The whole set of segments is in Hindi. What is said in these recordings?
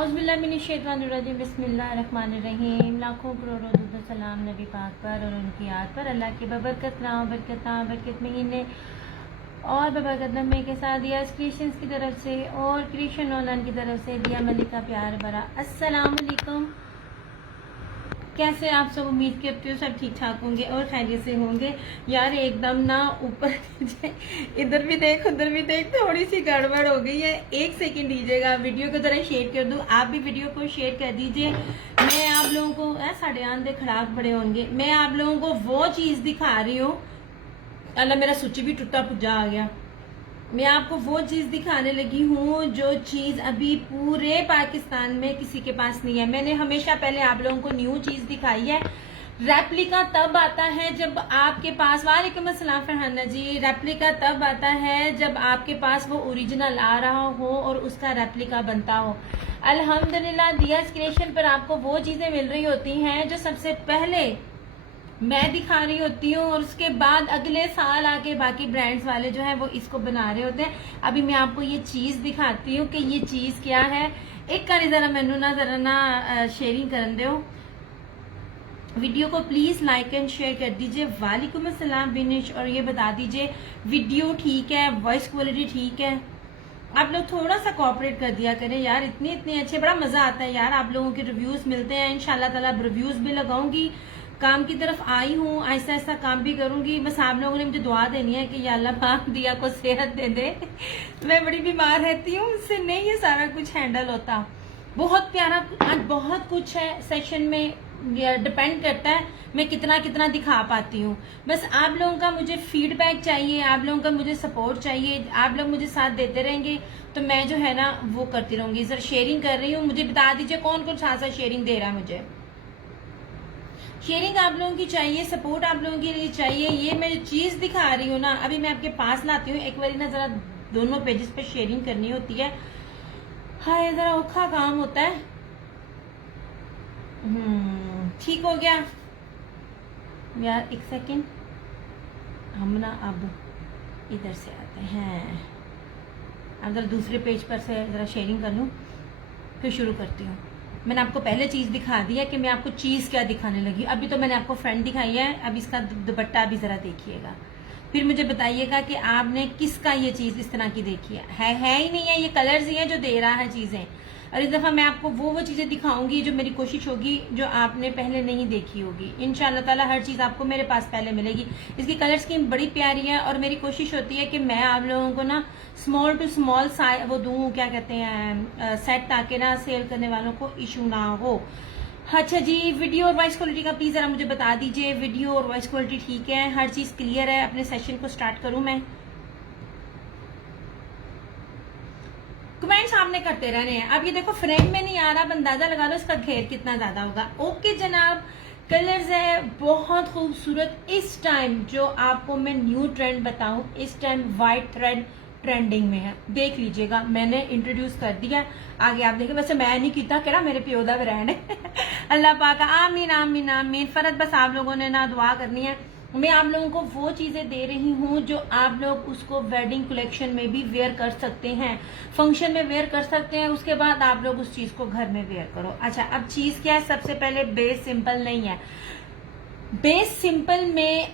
औज़ुबिल्लाहिमिनश्शैतानिर्रजीम बिस्मिल्लाहिर्रहमानिर्रहीम। लाखों करोड़ों दुरूद सलाम नबी पाक पर और उनकी याद पर। अल्लाह के बबरकत नाम बरकत महीने और बबरकत नमे के साथ दिया क्रिएशंस की तरफ से और क्रिएशन ऑनलाइन की तरफ से दिया मलिका प्यार भरा अस्सलाम वालेकुम। कैसे आप सब? उम्मीद करती हो सब ठीक ठाक होंगे और खैरियत से होंगे। यार एकदम ना ऊपर इधर भी देख उधर भी देख, थोड़ी सी गड़बड़ हो गई है। एक सेकंड दीजिएगा, वीडियो को जरा शेयर कर दूं। आप भी वीडियो को शेयर कर दीजिए। मैं आप लोगों को साढ़े आंधे खड़ाक बड़े होंगे, मैं आप लोगों को वो चीज दिखा रही हूँ। अल्लाह मेरा सूची भी टूटा पुजा आ गया। मैं आपको वो चीज दिखाने लगी हूँ जो चीज अभी पूरे पाकिस्तान में किसी के पास नहीं है। मैंने हमेशा पहले आप लोगों को न्यू चीज दिखाई है। रेप्लिका तब आता है जब आपके पास, वालेकुम अस्सलाम फरहाना जी, रेप्लिका तब आता है जब आपके पास वो ओरिजिनल आ रहा हो और उसका रेप्लिका बनता हो। अल्हम्दुलिल्लाह दिया क्रिएशन पर आपको वो चीजें मिल रही होती हैं जो सबसे पहले मैं दिखा रही होती हूँ और उसके बाद अगले साल आके बाकी ब्रांड्स वाले जो है वो इसको बना रहे होते हैं। अभी मैं आपको ये चीज दिखाती हूँ कि ये चीज क्या है। एक कारी जरा मैनू ना जरा ना शेयरिंग कर दो वीडियो को, प्लीज लाइक एंड शेयर कर दीजिए। वालेकुम अस्सलाम बिनिश, और ये बता दीजिए वीडियो ठीक है, वॉइस क्वालिटी ठीक है। आप लोग थोड़ा सा कोऑपरेट कर दिया करें यार, इतने अच्छे, बड़ा मजा आता है यार। आप लोगों के रिव्यूज मिलते हैं, इंशाल्लाह ताला रिव्यूज भी लगाऊंगी। काम की तरफ आई हूँ, ऐसा ऐसा काम भी करूंगी। बस आप लोगों ने मुझे दुआ देनी है कि या अल्लाह पाक दिया को सेहत दे दे। मैं बड़ी बीमार रहती हूँ, उससे नहीं ये सारा कुछ हैंडल होता। बहुत प्यारा आज बहुत कुछ है सेशन में, डिपेंड करता है मैं कितना कितना दिखा पाती हूँ। बस आप लोगों का मुझे फीडबैक चाहिए, आप लोगों का मुझे सपोर्ट चाहिए। आप लोग मुझे साथ देते रहेंगे तो मैं जो है ना वो करती रहूंगी। सर शेयरिंग कर रही हूँ, मुझे बता दीजिए कौन कौन साथ साथ शेयरिंग दे रहा है। मुझे शेयरिंग आप लोगों की चाहिए, सपोर्ट आप लोगों के लिए चाहिए। ये मैं जो चीज दिखा रही हूँ ना, अभी मैं आपके पास लाती हूँ। एक बार ना जरा दोनों पेजेस पे शेयरिंग करनी होती है। हाय जरा औखा काम होता है। ठीक हो गया यार, एक सेकेंड। हम ना अब इधर से आते हैं, अब जरा दूसरे पेज पर से जरा शेयरिंग कर लूँ फिर शुरू करती हूँ। मैंने आपको पहले चीज दिखा दी है कि मैं आपको चीज क्या दिखाने लगी। अभी तो मैंने आपको फ्रंट दिखाई है, अब इसका दुपट्टा भी जरा देखिएगा, फिर मुझे बताइएगा कि आपने किसका ये चीज इस तरह की देखी है ही नहीं है। ये कलर्स ही है जो दे रहा है चीजें। और इस दफा मैं आपको वो चीजें दिखाऊंगी जो मेरी कोशिश होगी जो आपने पहले नहीं देखी होगी। इंशाल्लाह ताला हर चीज आपको मेरे पास पहले मिलेगी। इसकी कलर स्कीम बड़ी प्यारी है और मेरी कोशिश होती है कि मैं आप लोगों को ना स्मॉल टू स्मॉल वो दूं, क्या कहते हैं, सेट, ताकि ना सेल करने वालों को इशू ना हो। अच्छा जी, वीडियो और वॉइस क्वालिटी का प्लीज जरा मुझे बता दीजिए। वीडियो और वॉइस क्वालिटी ठीक है, हर चीज क्लियर है। अपने सेशन को स्टार्ट करूं मैं? कमेंट्स आपने करते रहने हैं। अब ये देखो फ्रेम में नहीं आ रहा, अब अंदाजा लगा लो इसका घेर कितना ज्यादा होगा। ओके जनाब, कलर्स है बहुत खूबसूरत। इस टाइम जो आपको मैं न्यू ट्रेंड बताऊं, इस टाइम व्हाइट थ्रेड ट्रेंडिंग में है। देख लीजिएगा, मैंने इंट्रोड्यूस कर दिया, आगे आप देखें। वैसे मैं नहीं किया, कह मेरे प्यो दा ब्रांड है। अल्लाह पाक आमीन आमीन आमीन। फरत बस आप लोगों ने ना दुआ करनी है। मैं आप लोगों को वो चीजें दे रही हूँ जो आप लोग उसको वेडिंग कलेक्शन में भी वेयर कर सकते हैं, फंक्शन में वेयर कर सकते हैं। उसके बाद आप लोग उस चीज को घर में वेयर करो। अच्छा, अब चीज क्या है? सबसे पहले बेस सिंपल नहीं है। बेस सिंपल में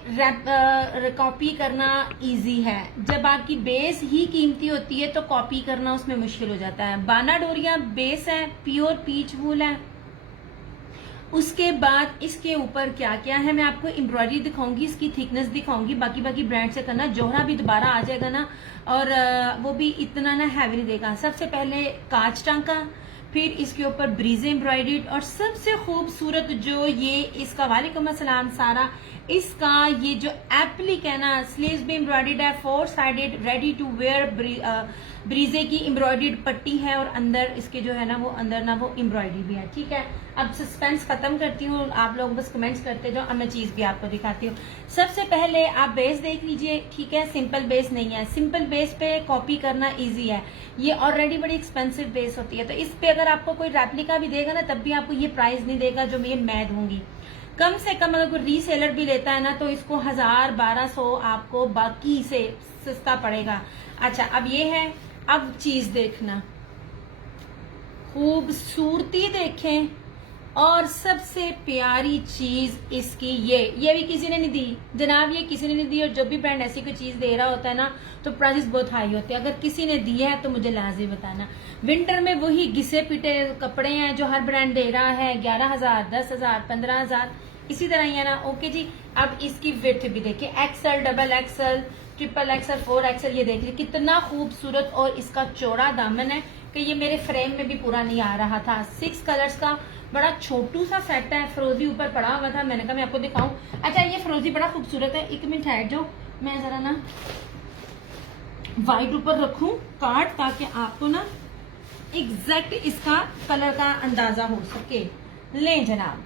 कॉपी करना इजी है। जब आपकी बेस ही कीमती होती है तो कॉपी करना उसमें मुश्किल हो जाता है। बाना डोरिया बेस है, प्योर पीच वूल है। उसके बाद इसके ऊपर क्या क्या है मैं आपको एम्ब्रॉयडरी दिखाऊंगी, इसकी थिकनेस दिखाऊंगी। बाकी ब्रांड से करना, जोहरा भी दोबारा आ जाएगा ना, और वो भी इतना ना हैवी नहीं देगा। सबसे पहले कांच टांका, फिर इसके ऊपर ब्रीजे एम्ब्रॉयडर्ड, और सबसे खूबसूरत जो ये इसका, वालेकुम अस्सलाम सारा, इसका ये जो एप्लिक है ना, स्लीव्स भी एम्ब्रॉयडर्ड है, 4 साइडेड रेडी टू वेयर ब्रीजे की एम्ब्रॉयडर्ड पट्टी है, और अंदर इसके जो है ना वो अंदर ना वो एम्ब्रॉयडरी भी है। ठीक है, अब सस्पेंस खत्म करती हूँ, आप लोग बस कमेंट्स करते जाओ। अब मैं चीज भी आपको दिखाती हूँ। सबसे पहले आप बेस देख लीजिए। ठीक है, सिंपल बेस नहीं है। सिंपल बेस पे कॉपी करना इजी है, ये ऑलरेडी बड़ी एक्सपेंसिव बेस होती है। तो इस पे अगर आपको कोई रेप्लिका भी देगा ना तब भी आपको ये प्राइस नहीं देगा जो मैं दूंगी। कम से कम अगर कोई रीसेलर भी लेता है ना तो इसको 1000-1200 आपको बाकी से सस्ता पड़ेगा। अच्छा, अब ये है, अब चीज देखना, खूबसूरती देखें, और सबसे प्यारी चीज इसकी ये भी किसी ने नहीं दी जनाब, ये किसी ने नहीं दी। और जब भी ब्रांड ऐसी कोई चीज दे रहा होता है ना तो प्राइस बहुत हाई होते हैं। अगर किसी ने दिया है तो मुझे लाजिम बताना। विंटर में वही घिसे पिटे कपड़े हैं जो हर ब्रांड दे रहा है, 11,000, 10,000, 15,000, इसी तरह ही है ना। ओके जी, अब इसकी विड्थ भी देखिए, XL, double XL, triple XL, 4XL, ये देखिए कितना खूबसूरत। और इसका चौड़ा दामन है कि ये मेरे फ्रेम में भी पूरा नहीं आ रहा था। 6 कलर्स का बड़ा छोटू सा सेट है। फिरोजी ऊपर पड़ा हुआ था, मैंने कहा मैं आपको दिखाऊं। अच्छा, ये फिरोजी बड़ा खूबसूरत है। 1 मिनट है जो मैं जरा ना व्हाइट ऊपर रखूं कार्ड, ताकि आपको ना एग्जैक्ट इसका कलर का अंदाजा हो सके। ले जनाब,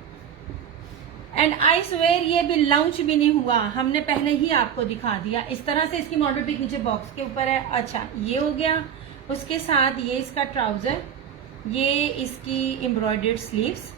एंड आई स्वेयर ये भी लॉन्च भी नहीं हुआ, हमने पहले ही आपको दिखा दिया। इस तरह से इसकी मॉडल पिक नीचे बॉक्स के ऊपर है। अच्छा, ये हो गया। उसके साथ ये इसका ट्राउजर, ये इसकी एम्ब्रॉयडर्ड स्लीव्स।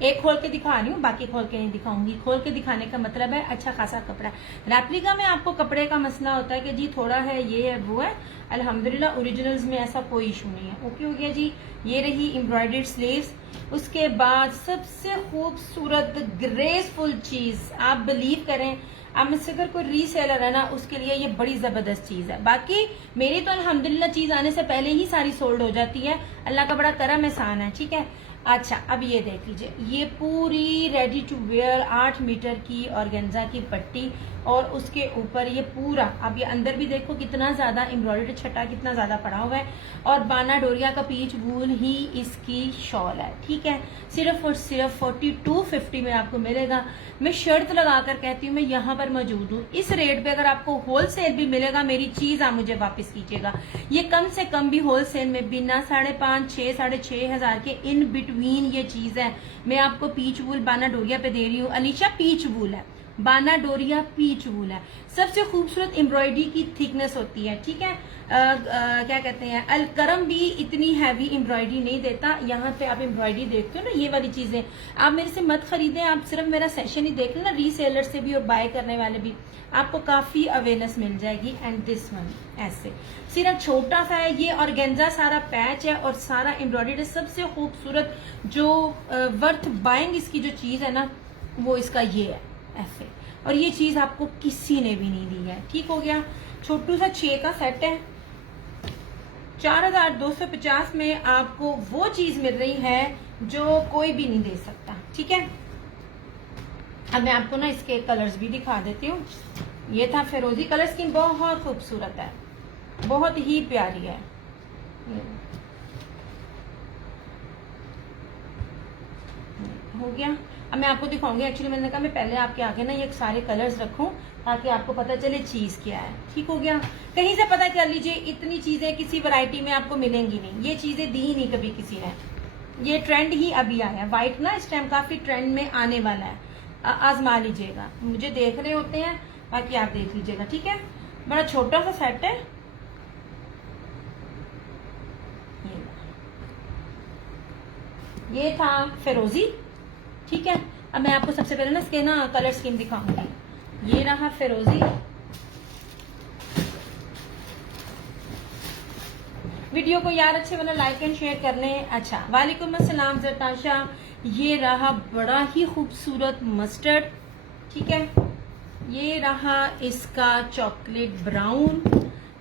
एक खोल के दिखा रही हूँ, बाकी खोल के नहीं दिखाऊंगी। खोल के दिखाने का मतलब है अच्छा खासा कपड़ा है। रेप्लिका में आपको कपड़े का मसला होता है कि जी थोड़ा है, ये है, वो है। अल्हम्दुलिल्लाह ओरिजिनल्स में ऐसा कोई इशू नहीं है। ओके हो गया जी। ये रही एम्ब्रॉयडर्ड स्लीव्स। उसके बाद सबसे खूबसूरत ग्रेसफुल चीज, आप बिलीव करें, अब मुझसे अगर कोई रीसेलर है ना उसके लिए ये बड़ी जबरदस्त चीज है। बाकी मेरी तो अल्हम्दुलिल्लाह चीज आने से पहले ही सारी सोल्ड हो जाती है, अल्लाह का बड़ा करम एहसान है। ठीक है। अच्छा, अब ये देख लीजिए, ये पूरी रेडी टू वेयर 8 मीटर की ऑर्गेन्जा की पट्टी, और उसके ऊपर ये पूरा, अब ये अंदर भी देखो कितना ज्यादा एम्ब्रॉयडरी छटा कितना ज्यादा पड़ा हुआ है, और बाना डोरिया का पीच वूल ही इसकी शॉल है। ठीक है। सिर्फ और सिर्फ 4250 में आपको मिलेगा। मैं शर्त लगाकर कहती हूँ, मैं यहाँ पर मौजूद हूँ। इस रेट पे अगर आपको होलसेल भी मिलेगा, मेरी चीज आप मुझे वापस कीजिएगा। ये कम से कम भी होलसेल में बिना 5,500, 6, 6,500 के इन बिटवीन ये चीज है। मैं आपको पीच वूल बाना डोरिया पे दे रही हूँ। अलीशा, पीच वूल है, बाना डोरिया पीच वूल है। सबसे खूबसूरत एम्ब्रॉयडरी की थिकनेस होती है। ठीक है। क्या कहते हैं, अलकरम भी इतनी हैवी एम्ब्रॉयडरी नहीं देता। यहाँ पे आप एम्ब्रॉयडरी देखते हो ना, ये वाली चीजें आप मेरे से मत खरीदें, आप सिर्फ मेरा सेशन ही देख लेना, रीसेलर से भी और बाय करने वाले भी, आपको काफी अवेयरनेस मिल जाएगी। एंड दिस वन ऐसे सिर्फ छोटा सा है, ये ऑर्गेन्जा सारा पैच है और सारा एम्ब्रॉयडरी। सबसे खूबसूरत जो वर्थ बाइंग इसकी जो चीज है ना, वो इसका ये है ऐसे, और ये चीज आपको किसी ने भी नहीं दी है। ठीक हो गया। छोटू सा 6 का सेट है, 4,250 में आपको वो चीज मिल रही है जो कोई भी नहीं दे सकता। ठीक है। अब मैं आपको ना इसके कलर्स भी दिखा देती हूँ। ये था फिरोजी कलर, स्कीम बहुत खूबसूरत है, बहुत ही प्यारी है। हो गया। अब मैं आपको दिखाऊंगी। एक्चुअली मैंने कहा मैं पहले आपके आगे ना ये सारे कलर्स रखूं ताकि आपको पता चले चीज क्या है। ठीक हो गया। कहीं से पता कर लीजिए, इतनी चीजें किसी वैरायटी में आपको मिलेंगी नहीं, ये चीजें दी नहीं कभी किसी ने। ये ट्रेंड ही अभी आया है, व्हाइट ना इस टाइम काफी ट्रेंड में आने वाला है। आजमा लीजिएगा, मुझे देख रहे होते हैं, बाकी आप देख लीजिएगा। ठीक है। बड़ा छोटा सा सेट है। ये था फिरोजी। ठीक है। अब मैं आपको सबसे पहले ना इसके ना कलर स्कीम दिखाऊंगी। ये रहा फिरोजी। वीडियो को यार अच्छे वाला लाइक एंड शेयर कर लें। अच्छा, वालेकुम अस्सलाम जरताशा। ये रहा बड़ा ही खूबसूरत मस्टर्ड। ठीक है। ये रहा इसका चॉकलेट ब्राउन।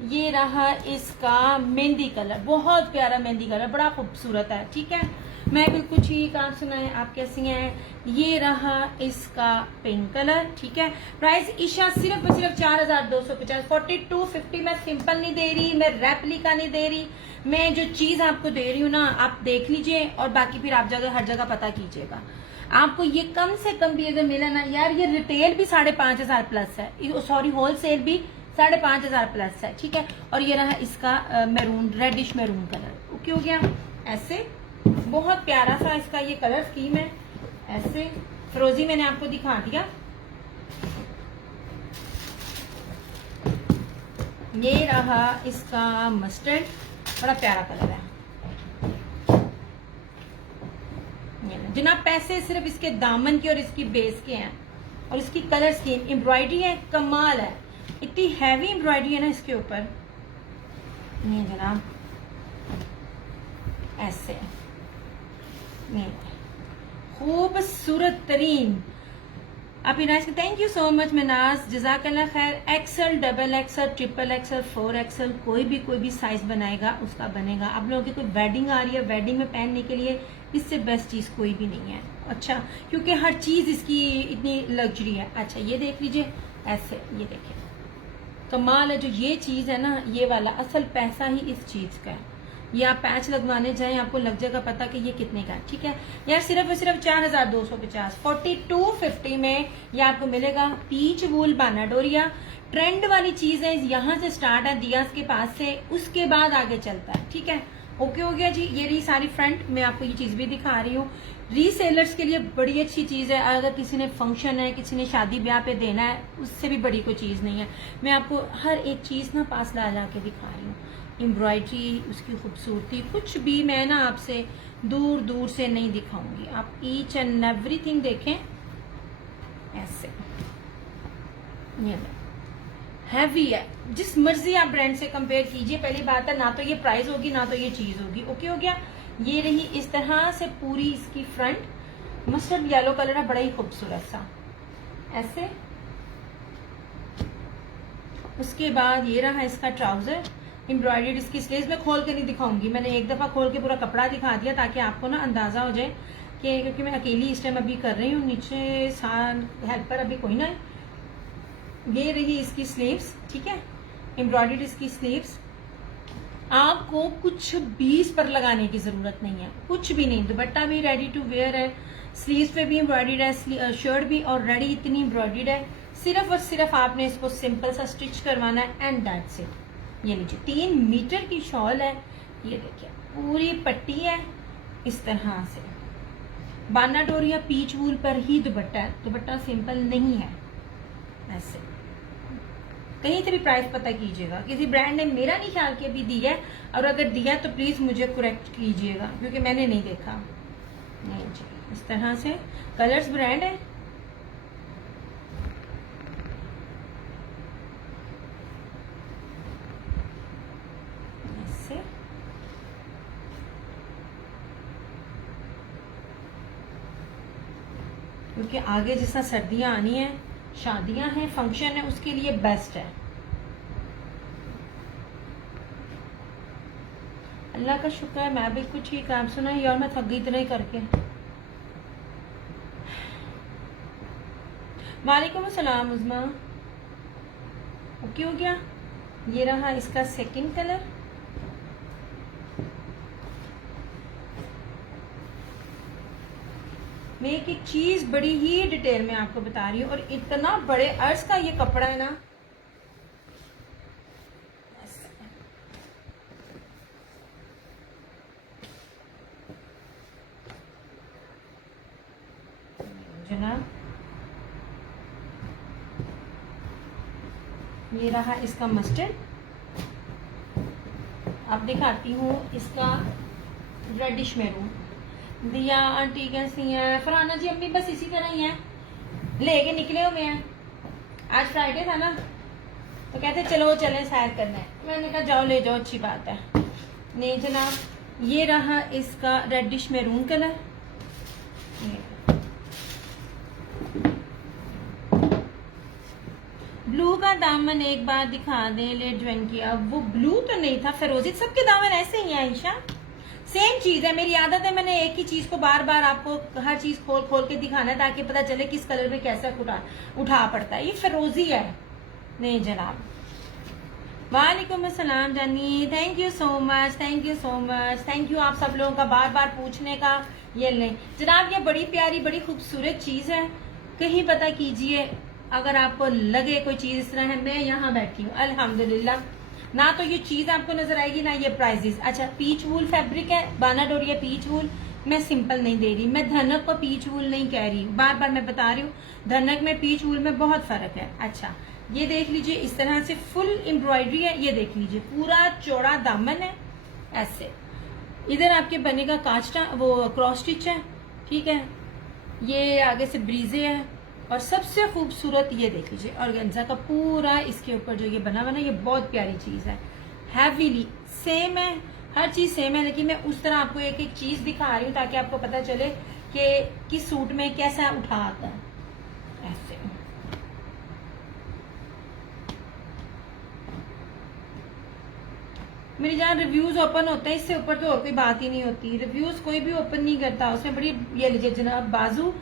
ये रहा इसका मेहंदी कलर, बहुत प्यारा मेहंदी कलर, बड़ा खूबसूरत है। ठीक है। मैं बिल्कुल ठीक, आप सुनाएं आप कैसी हैं। ये रहा इसका पिंक कलर। ठीक है। प्राइस ईशा सिर्फ और सिर्फ 4,250, 4250। मैं सिंपल नहीं दे रही, मैं रेप्लिका नहीं दे रही, मैं जो चीज आपको दे रही हूँ ना, आप देख लीजिए और बाकी फिर आप हर जगह पता कीजिएगा। आपको ये कम से कम भी अगर मिला ना यार, ये रिटेल भी 5,500 प्लस है, सॉरी होलसेल भी 5,500 प्लस है। ठीक है। और ये रहा इसका maroon, reddish maroon colour. Okay हो गया। ऐसे बहुत प्यारा सा इसका ये कलर स्कीम है। ऐसे फिरोजी मैंने आपको दिखा दिया। ये रहा इसका मस्टर्ड, बड़ा प्यारा कलर है। जनाब पैसे सिर्फ इसके दामन के और इसकी बेस के हैं, और इसकी कलर स्कीम एम्ब्रॉयडरी है, कमाल है, इतनी हैवी एम्ब्रॉयडरी है ना इसके ऊपर। ये जनाब ऐसे खूबसूरत तरीन। आप इनाज थैंक यू सो मच मनाज, जजाकल्ला खैर। XL, double XL, triple XL, 4 XL, कोई भी साइज बनाएगा उसका बनेगा। आप लोगों की कोई वेडिंग आ रही है, वेडिंग में पहनने के लिए इससे बेस्ट चीज कोई भी नहीं है। अच्छा, क्योंकि हर चीज इसकी इतनी लग्जरी है। अच्छा ये देख लीजिए ऐसे, ये देखें कमाल है। जो ये चीज है ना, ये वाला असल पैसा ही इस चीज का है। ये आप पैच लगवाने जाएं आपको लग जाएगा पता कि ये कितने का है। ठीक है यार, सिर्फ और सिर्फ 4250 4250 में ये आपको मिलेगा। पीच वूल बाना डोरिया ट्रेंड वाली चीज है, यहाँ से स्टार्ट है दियास के पास से, उसके बाद आगे चलता है। ठीक है, ओके हो गया जी। ये रही सारी फ्रंट, मैं आपको ये चीज भी दिखा रही हूँ। रीसेलर्स के लिए बड़ी अच्छी चीज है। अगर किसी ने फंक्शन है, किसी ने शादी ब्याह पे देना है, उससे भी बड़ी कोई चीज नहीं है। मैं आपको हर एक चीज ना पास ला के दिखा रही हूँ। एम्ब्रॉयडरी, उसकी खूबसूरती, कुछ भी मैं ना आपसे दूर दूर से नहीं दिखाऊंगी। आप ईच एंड एवरीथिंग देखें ऐसे। ये हैवी है, जिस मर्जी आप ब्रांड से कंपेयर कीजिए। पहली बात है ना तो ये प्राइस होगी ना तो ये चीज होगी। ओके हो गया। ये रही इस तरह से पूरी इसकी फ्रंट, मस्टर्ड येलो कलर है, बड़ा ही खूबसूरत सा ऐसे। उसके बाद ये रहा इसका ट्राउजर, एम्ब्रॉयडर्ड इसकी स्लीव्स। मैं खोल के नहीं दिखाऊंगी, मैंने एक दफा खोल के पूरा कपड़ा दिखा दिया ताकि आपको ना अंदाजा हो जाए कि, क्योंकि मैं अकेली इस टाइम अभी कर रही हूँ, नीचे हेल्पर अभी कोई ना है। ये रही इसकी स्लीव्स। ठीक है, एम्ब्रॉयडर्ड इसकी स्लीव्स। आपको कुछ भी इस पर लगाने की जरूरत नहीं है, कुछ भी नहीं। दुपट्टा भी रेडी टू वेयर है, स्लीव्स पे भी एम्ब्रॉयडर्ड है, शर्ट भी ऑलरेडी इतनी एम्ब्रॉयडर्ड है। सिर्फ और सिर्फ आपने इसको सिंपल सा स्टिच करवाना है एंड दैट्स इट। ये लीजिए 3 मीटर की शॉल है। ये देखिए पूरी पट्टी है इस तरह से। बाना डोरिया पीच वूल पर ही दुपट्टा है, दुपट्टा सिंपल नहीं है ऐसे। कहीं से भी प्राइस पता कीजिएगा, किसी ब्रांड ने मेरा नहीं ख्याल कि अभी दिया है, और अगर दिया तो प्लीज मुझे करेक्ट कीजिएगा क्योंकि मैंने नहीं देखा। नहीं जी, इस तरह से कलर्स ब्रांड है। ऐसे क्योंकि आगे जिस तरह सर्दियां आनी है, शादियां हैं, फंक्शन है, उसके लिए बेस्ट है। अल्लाह का शुक्र है मैं बिल्कुल ठीक। आप सुना यार, मैं थक गई इतना ही करके। वालेकुम अस्सलाम उज़मा, ओके हो गया। ये रहा इसका सेकंड कलर। मैं एक एक चीज बड़ी ही डिटेल में आपको बता रही हूँ, और इतना बड़े अर्ज का ये कपड़ा है ना। जनाब ये रहा इसका मस्टर्ड। अब दिखाती हूँ इसका रेडिश मैरून। दिया आंटी कैसी हैं? फरहाना जी अम्मी बस इसी तरह ही हैं, लेके निकले हुए हैं। आज फ्राइडे था ना तो कहते चलो चले सैर करना है। मैंने कहा जाओ ले जाओ, अच्छी बात है। नहीं जनाब, ये रहा इसका रेडिश मैरून कलर। ब्लू का दामन एक बार दिखा दें, लेट ज्वाइन किया। वो ब्लू तो नहीं था, फिरोजी। सबके दामन ऐसे ही है आयशा, सेम चीज है। मेरी आदत है मैंने एक ही चीज को बार बार आपको हर चीज खोल खोल के दिखाना है ताकि पता चले किस कलर में कैसा उठा पड़ता है। ये फिरोजी है। नहीं जनाब, वालेकुम अस्सलाम जानी, thank you so much, thank you so much, thank you आप सब लोगों का बार बार पूछने का। ये लें जनाब, ये बड़ी प्यारी बड़ी खूबसूरत चीज है। कहीं पता कीजिए अगर आपको लगे कोई चीज इस तरह है। मैं यहाँ बैठी हूँ अल्हम्दुलिल्लाह, ना तो ये चीज आपको नजर आएगी ना ये प्राइजेस। अच्छा, पीच वूल फैब्रिक है, बाना डोरिया पीच वूल। मैं सिंपल नहीं दे रही, मैं धनक को पीच वूल नहीं कह रही, बार बार मैं बता रही हूँ धनक में पीच वूल में बहुत फर्क है। अच्छा, ये देख लीजिए इस तरह से फुल एम्ब्रॉयडरी है। ये देख लीजिए पूरा चौड़ा दामन है ऐसे। इधर आपके बनेगा कांचटा वो क्रॉस स्टिच है। ठीक है, ये आगे से ब्रीजे है, और सबसे खूबसूरत ये देख लीजिए ऑर्गेन्जा का पूरा इसके ऊपर जो ये बना हुआ ना, ये बहुत प्यारी चीज है। हैवीली सेम है, हर चीज सेम है, लेकिन मैं उस तरह आपको एक एक चीज दिखा रही हूँ ताकि आपको पता चले कि किस सूट में कैसा उठा आता है। ऐसे मेरी जान रिव्यूज ओपन होते हैं, इससे ऊपर तो और कोई बात ही नहीं होती। रिव्यूज कोई भी ओपन नहीं करता, उसमें बड़ी ये लीजिए जनाब बाजू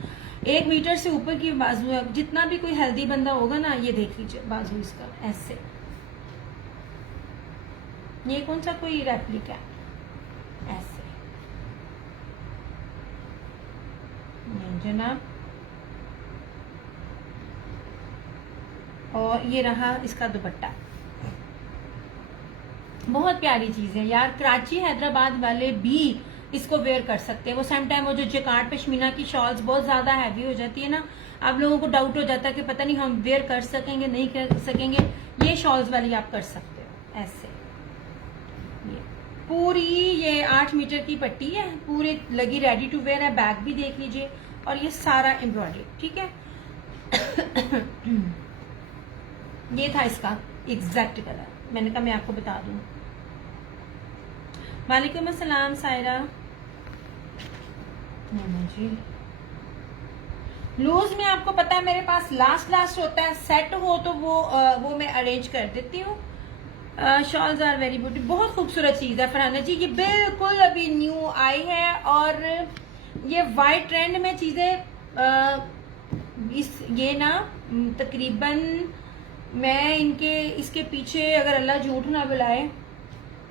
1 मीटर से ऊपर की बाजू है। जितना भी कोई हेल्दी बंदा होगा ना, ये देख लीजिए बाजू इसका ऐसे। ये कौन सा कोई रेप्लिका है, ऐसे ये जनाब। और ये रहा इसका दुपट्टा, बहुत प्यारी चीज है यार। कराची हैदराबाद वाले भी इसको वेयर कर सकते हैं। वो सेम टाइम वो जो जकार्ड पश्मीना की शॉल्स बहुत ज्यादा हैवी हो जाती है ना, आप लोगों को डाउट हो जाता है कि पता नहीं हम वेयर कर सकेंगे नहीं कर सकेंगे, ये शॉल्स वाली आप कर सकते हो ऐसे। ये पूरी ये 8 मीटर की पट्टी है, पूरी लगी, रेडी टू वेयर है। बैग भी देख लीजिए, और ये सारा एम्ब्रॉयडरी, ठीक है। ये था इसका एग्जैक्ट कलर, मैंने कहा मैं आपको बता दूं। वालेकुम अस्सलाम सायरा जी। लूज में आपको पता है मेरे पास लास्ट होता है, सेट हो तो वो मैं अरेंज कर देती हूँ। शॉल्स आर वेरी ब्यूटी, बहुत खूबसूरत चीज है फरहाना जी। ये बिल्कुल अभी न्यू आई है, और ये वाइट ट्रेंड में चीजें ये ना तकरीबन मैं इसके पीछे, अगर अल्लाह झूठ ना बुलाए,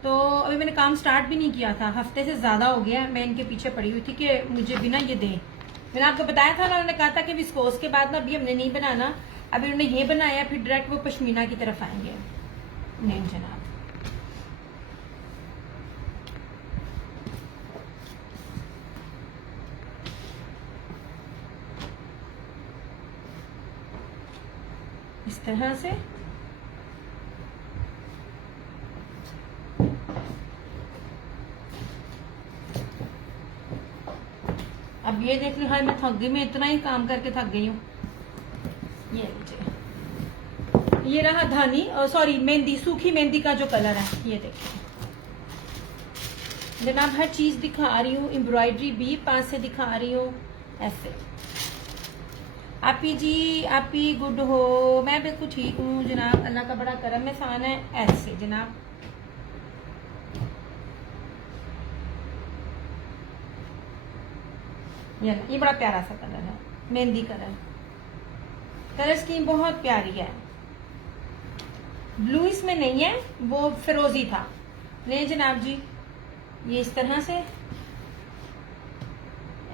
तो अभी मैंने काम स्टार्ट भी नहीं किया था, हफ्ते से ज्यादा हो गया मैं इनके पीछे पड़ी हुई थी कि मुझे भी ना ये दें। मैंने आपको बताया था ना, उन्होंने कहा था कि विस्कोस के बाद ना अभी हमने नहीं बनाना, अभी उन्होंने ये बनाया, फिर डायरेक्ट वो पश्मीना की तरफ आएंगे। नहीं जनाब, इस तरह से अब ये देख ली, हाँ मैं थक गई, मैं इतना ही काम करके थक गई हूँ। ये लीजिए, ये रहा धानी, सॉरी मेहंदी, सूखी मेहंदी का जो कलर है, ये देखिए जनाब। हर चीज दिखा रही हूँ, एम्ब्रॉयडरी भी पास से दिखा रही हूँ ऐसे। आपी जी, आपी गुड हो? मैं बिल्कुल ठीक हूँ जनाब, अल्लाह का बड़ा करम एहसान है। ऐसे जनाब, ये बड़ा प्यारा सा कलर है, मेहंदी कलर स्कीम बहुत प्यारी है। ब्लू इसमें नहीं है, वो फिरोजी था। नहीं जनाब जी, ये इस तरह से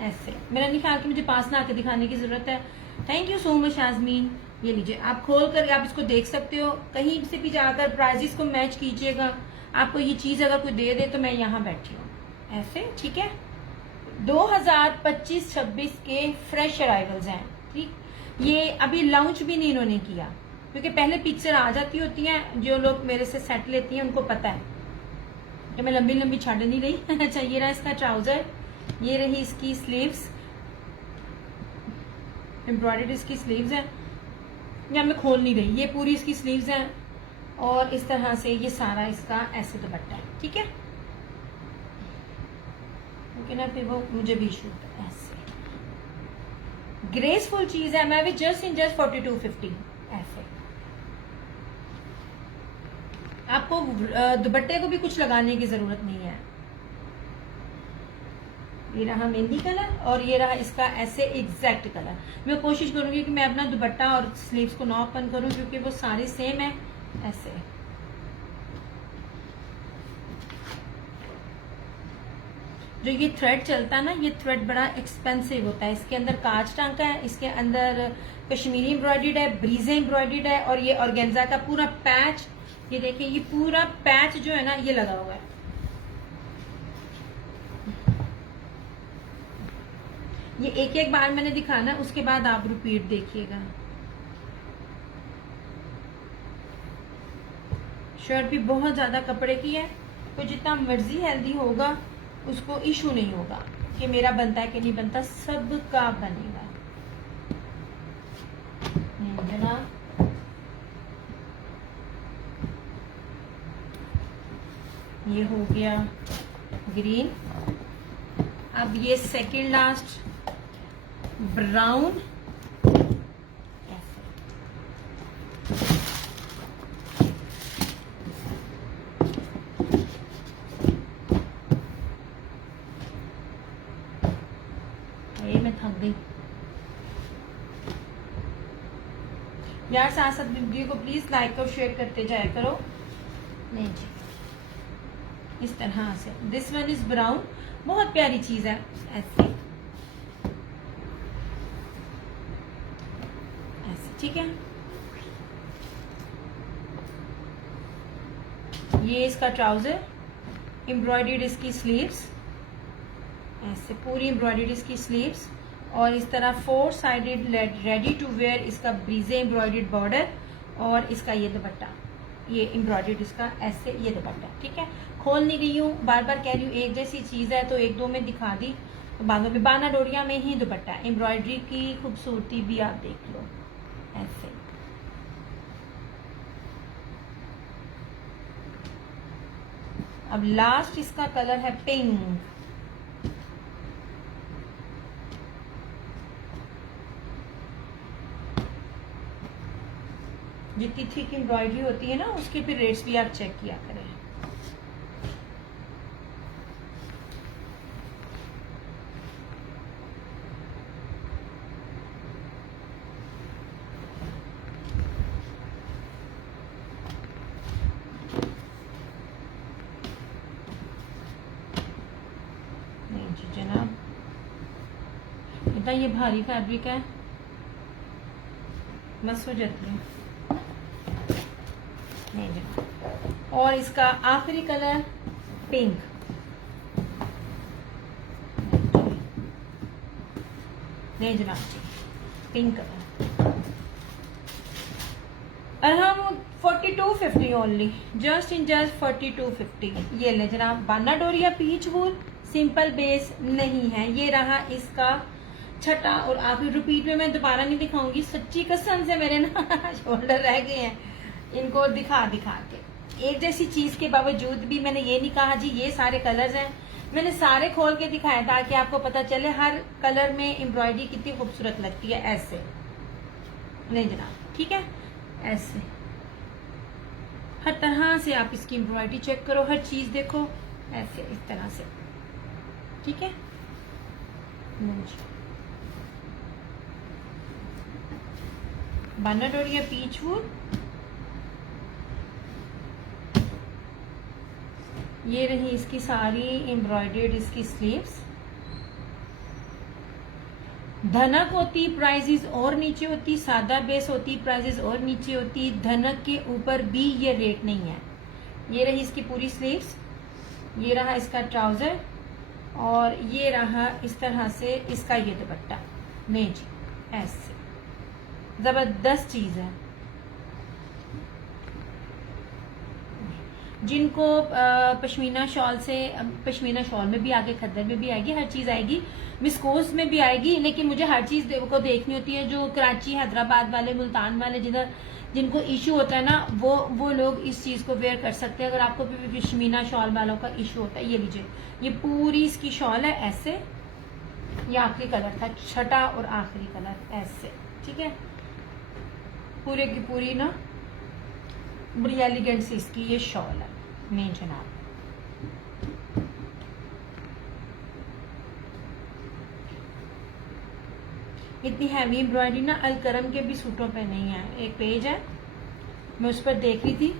ऐसे। मेरा नहीं ख्याल कि मुझे पास ना आके दिखाने की जरूरत है। Thank you so much Azmeen. ये लीजिए, आप खोल कर आप इसको देख सकते हो, कहीं से भी जाकर प्राइजेस को मैच कीजिएगा। आपको ये चीज अगर कोई दे दे तो मैं यहाँ बैठी हूँ ऐसे, ठीक है। 2025-26 के फ्रेश अराइवल्स हैं, ठीक। ये अभी लॉन्च भी नहीं इन्होंने किया, क्योंकि पहले पिक्चर आ जाती होती हैं। जो लोग मेरे से सेट लेती हैं उनको पता है कि मैं लंबी लंबी छाड़ नहीं रही। अच्छा, ये रहा इसका ट्राउजर, ये रही इसकी स्लीव्स, एम्ब्रॉयडर्ड इसकी स्लीव्स है, या मैं खोल नहीं रही, ये पूरी इसकी स्लीव्स हैं। और इस तरह से ये सारा इसका ऐसे दुपट्टा है, ठीक है। ओके ना, फिर वो मुझे भी शूट ऐसे ग्रेसफुल चीज है। मैं भी जस्ट 4250 ऐसे। आपको दुपट्टे को भी कुछ लगाने की जरूरत नहीं है। ये रहा मेहंदी कलर, और ये रहा इसका ऐसे एग्जैक्ट कलर। मैं कोशिश करूंगी कि मैं अपना दुपट्टा और स्लीव्स को ना ओपन करूं, क्योंकि वो सारे सेम है ऐसे। जो ये थ्रेड चलता है ना, ये थ्रेड बड़ा एक्सपेंसिव होता है। इसके अंदर कांच टांका है, इसके अंदर कश्मीरी एम्ब्रॉयडर्ड है, ब्रीजे एम्ब्रॉयडर्ड है, और ये ऑर्गेन्जा का पूरा पैच, ये देखिए ये पूरा पैच जो है ना, ये लगा हुआ है। ये एक एक बार मैंने दिखाना, उसके बाद आप रिपीट देखिएगा। शर्ट भी बहुत ज्यादा कपड़े की है, तो जितना मर्जी हेल्दी होगा उसको इशू नहीं होगा कि मेरा बनता है कि नहीं बनता, सबका बनेगा। ये हो गया ग्रीन। अब ये सेकंड लास्ट ब्राउन, ये मैं थक गई यार। साथ साथ वीडियो को प्लीज लाइक और शेयर करते जाया करो। नहीं जी, इस तरह से दिस वन इज ब्राउन, बहुत प्यारी चीज है। ऐसे ऐसे ठीक है। ये इसका ट्राउजर, एम्ब्रॉयडर्ड इसकी स्लीव्स, ऐसे पूरी एम्ब्रॉयडर्ड इसकी स्लीव्स, और इस तरह 4 साइडेड रेडी टू वेयर इसका ब्रीजे एम्ब्रॉयडर्ड बॉर्डर, और इसका ये दुपट्टा, ये एम्ब्रॉयडर्ड इसका ऐसे ये दुपट्टा। ठीक है, खोल नहीं रही हूँ, बार बार कह रही हूँ एक जैसी चीज है तो एक दो में दिखा दी, तो बाद में बाना डोरिया में ही दुपट्टा। एम्ब्रॉयडरी की खूबसूरती भी आप देख लो ऐसे। अब लास्ट इसका कलर है पिंक। जितनी थिक एम्ब्रॉयडरी होती है ना उसके फिर रेट्स भी आप चेक किया करें। नहीं जी जनाब, इतना ये भारी फैब्रिक है, मस्त हो जाती है। नहीं जनाब, और इसका आखिरी कलर पिंक। नहीं जनाब जी, पिंक कलर। अल्हम्दुलिल्लाह 4250 ओनली, जस्ट इन जस्ट 4250। ये ले जनाब, बाना डोरिया पीच वूल, सिंपल बेस नहीं है। ये रहा इसका छठा और आखिरी। रिपीट में मैं दोबारा नहीं दिखाऊंगी, सच्ची कसम से मेरे ना शोल्डर रह गए हैं इनको दिखा दिखा के। एक जैसी चीज के बावजूद भी मैंने ये नहीं कहा जी ये सारे कलर्स हैं, मैंने सारे खोल के दिखाए ताकि आपको पता चले हर कलर में एम्ब्रॉयडरी कितनी खूबसूरत लगती है। ऐसे नहीं जनाब, ठीक है, ऐसे हर तरह से आप इसकी एम्ब्रॉयडरी चेक करो, हर चीज देखो ऐसे इस तरह से। ठीक है, बाना डोरिया पीच वूल। ये रही इसकी सारी एम्ब्रॉयडर्ड इसकी स्लीव्स। धनक होती प्राइजेस और नीचे होती, सादा बेस होती प्राइजेस और नीचे होती, धनक के ऊपर भी ये रेट नहीं है। ये रही इसकी पूरी स्लीव्स, ये रहा इसका ट्राउजर, और ये रहा इस तरह से इसका ये दुपट्टा। नहीं जी, ऐसे जबरदस्त चीज है। जिनको पश्मीना शॉल से, पश्मीना शॉल में भी आगे खद्दर में भी आएगी, हर चीज आएगी, विस्कोस में भी आएगी, लेकिन मुझे हर चीज को देखनी होती है। जो कराची हैदराबाद वाले, मुल्तान वाले, जिधर जिनको इशू होता है ना, वो लोग इस चीज को वेयर कर सकते हैं। अगर आपको भी पश्मीना शॉल वालों का इशू होता है, ये लीजिए, ये पूरी इसकी शॉल है ऐसे। ये आखिरी कलर था, छठा और आखिरी कलर ऐसे। ठीक है, पूरे की पूरी ना बड़ी एलिगेंट सी इसकी ये शॉल है। नहीं जनाब, इतनी हैवी एम्ब्रॉयडरी ना अलकरम के भी सूटों पे नहीं है। एक पेज है, मैं उस पर देख रही थी,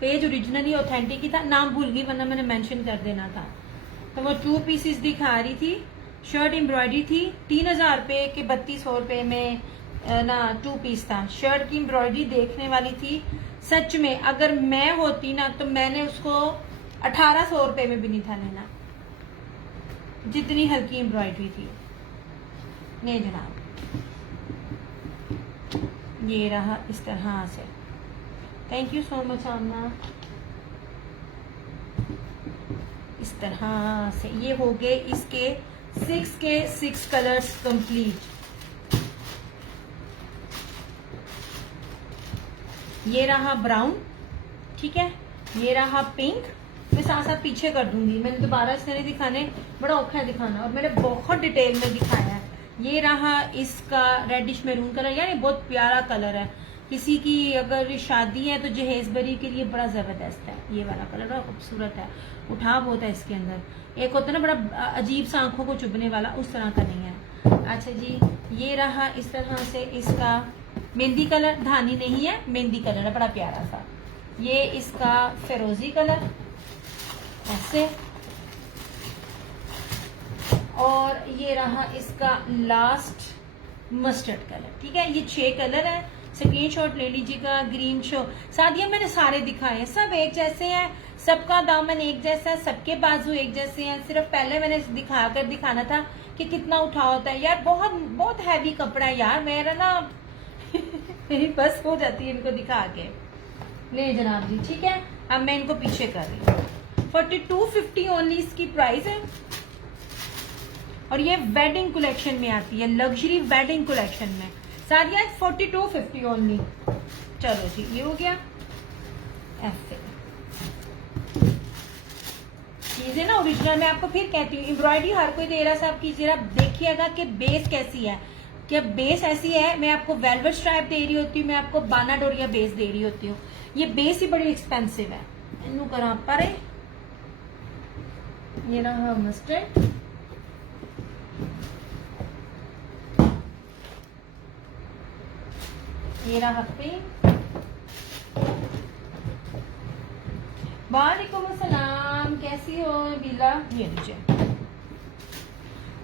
पेज ओरिजिनली ऑथेंटिक ही था, नाम भूल गई वरना मैंने मेंशन कर देना था। तो वो 2 पीसेस दिखा रही थी, शर्ट एम्ब्रॉयडरी थी, 3000 रुपए के 3200 रुपए में ना 2 पीस था। शर्ट की एम्ब्रॉयडरी देखने वाली थी, सच में अगर मैं होती ना तो मैंने उसको 1800 रुपए में भी नहीं था लेना, जितनी हल्की एम्ब्रॉयडरी थी। नहीं जनाब, ये रहा इस तरह से। थैंक यू सो मच आमना। इस तरह से ये हो गए इसके 6 कलर्स कंप्लीट। ये रहा ब्राउन, ठीक है, ये रहा पिंक, मैं साथ साथ पीछे कर दूंगी, मैंने दोबारा इस तरह दिखाने बड़ा औखा है दिखाना, और मैंने बहुत डिटेल में दिखाया है। ये रहा इसका रेडिश मैरून कलर, यानी बहुत प्यारा कलर है। किसी की अगर शादी है तो जहेजबरी के लिए बड़ा जबरदस्त है। ये वाला कलर बड़ा खूबसूरत है, उठा बहुत है इसके अंदर। एक होता है ना बड़ा अजीब सा आंखों को चुभने वाला, उस तरह का नहीं है। अच्छा जी, ये रहा इस तरह से इसका मेहंदी कलर, धानी नहीं है, मेहंदी कलर है, बड़ा प्यारा सा। ये इसका फिरोजी कलर ऐसे, और ये रहा इसका लास्ट मस्टर्ड कलर। ठीक है, ये 6 कलर है, स्क्रीनशॉट ले लीजिएगा। ग्रीन शो सादिया मैंने सारे दिखाए हैं, सब एक जैसे हैं, सबका दामन एक जैसा है, सबके बाजू एक जैसे हैं। सिर्फ पहले मैंने दिखाना था कि कितना उठा होता है। यार बहुत बहुत हैवी कपड़ा है यार, मेरा ना मेरी बस हो जाती है इनको दिखा के। ले जनाब जी, ठीक है, अब मैं इनको पीछे कर रही हूँ। 4250 ओनली इसकी प्राइस है, और ये वेडिंग कलेक्शन में आती है, लग्जरी वेडिंग कलेक्शन में। सादिया 4250 ओनली। चलो जी, ये हो गया। ऐसे चीजें ना ओरिजिनल, मैं आपको फिर कहती हूँ, एम्ब्रॉयडरी हर कोई दे रहा है, साहब कीजिए, आप देखिएगा कि बेस कैसी है। क्या बेस ऐसी है, मैं आपको वेलवेट स्ट्राइप दे रही होती हूँ, मैं आपको बाना डोरिया बेस दे रही होती हूँ। ये बेस ही बड़ी एक्सपेंसिव है। इनू करा पर ये रहा मस्टर्ड, ये रहा पिंक। वालेकुम अस्सलाम, कैसी हो बीला? ये लीजिए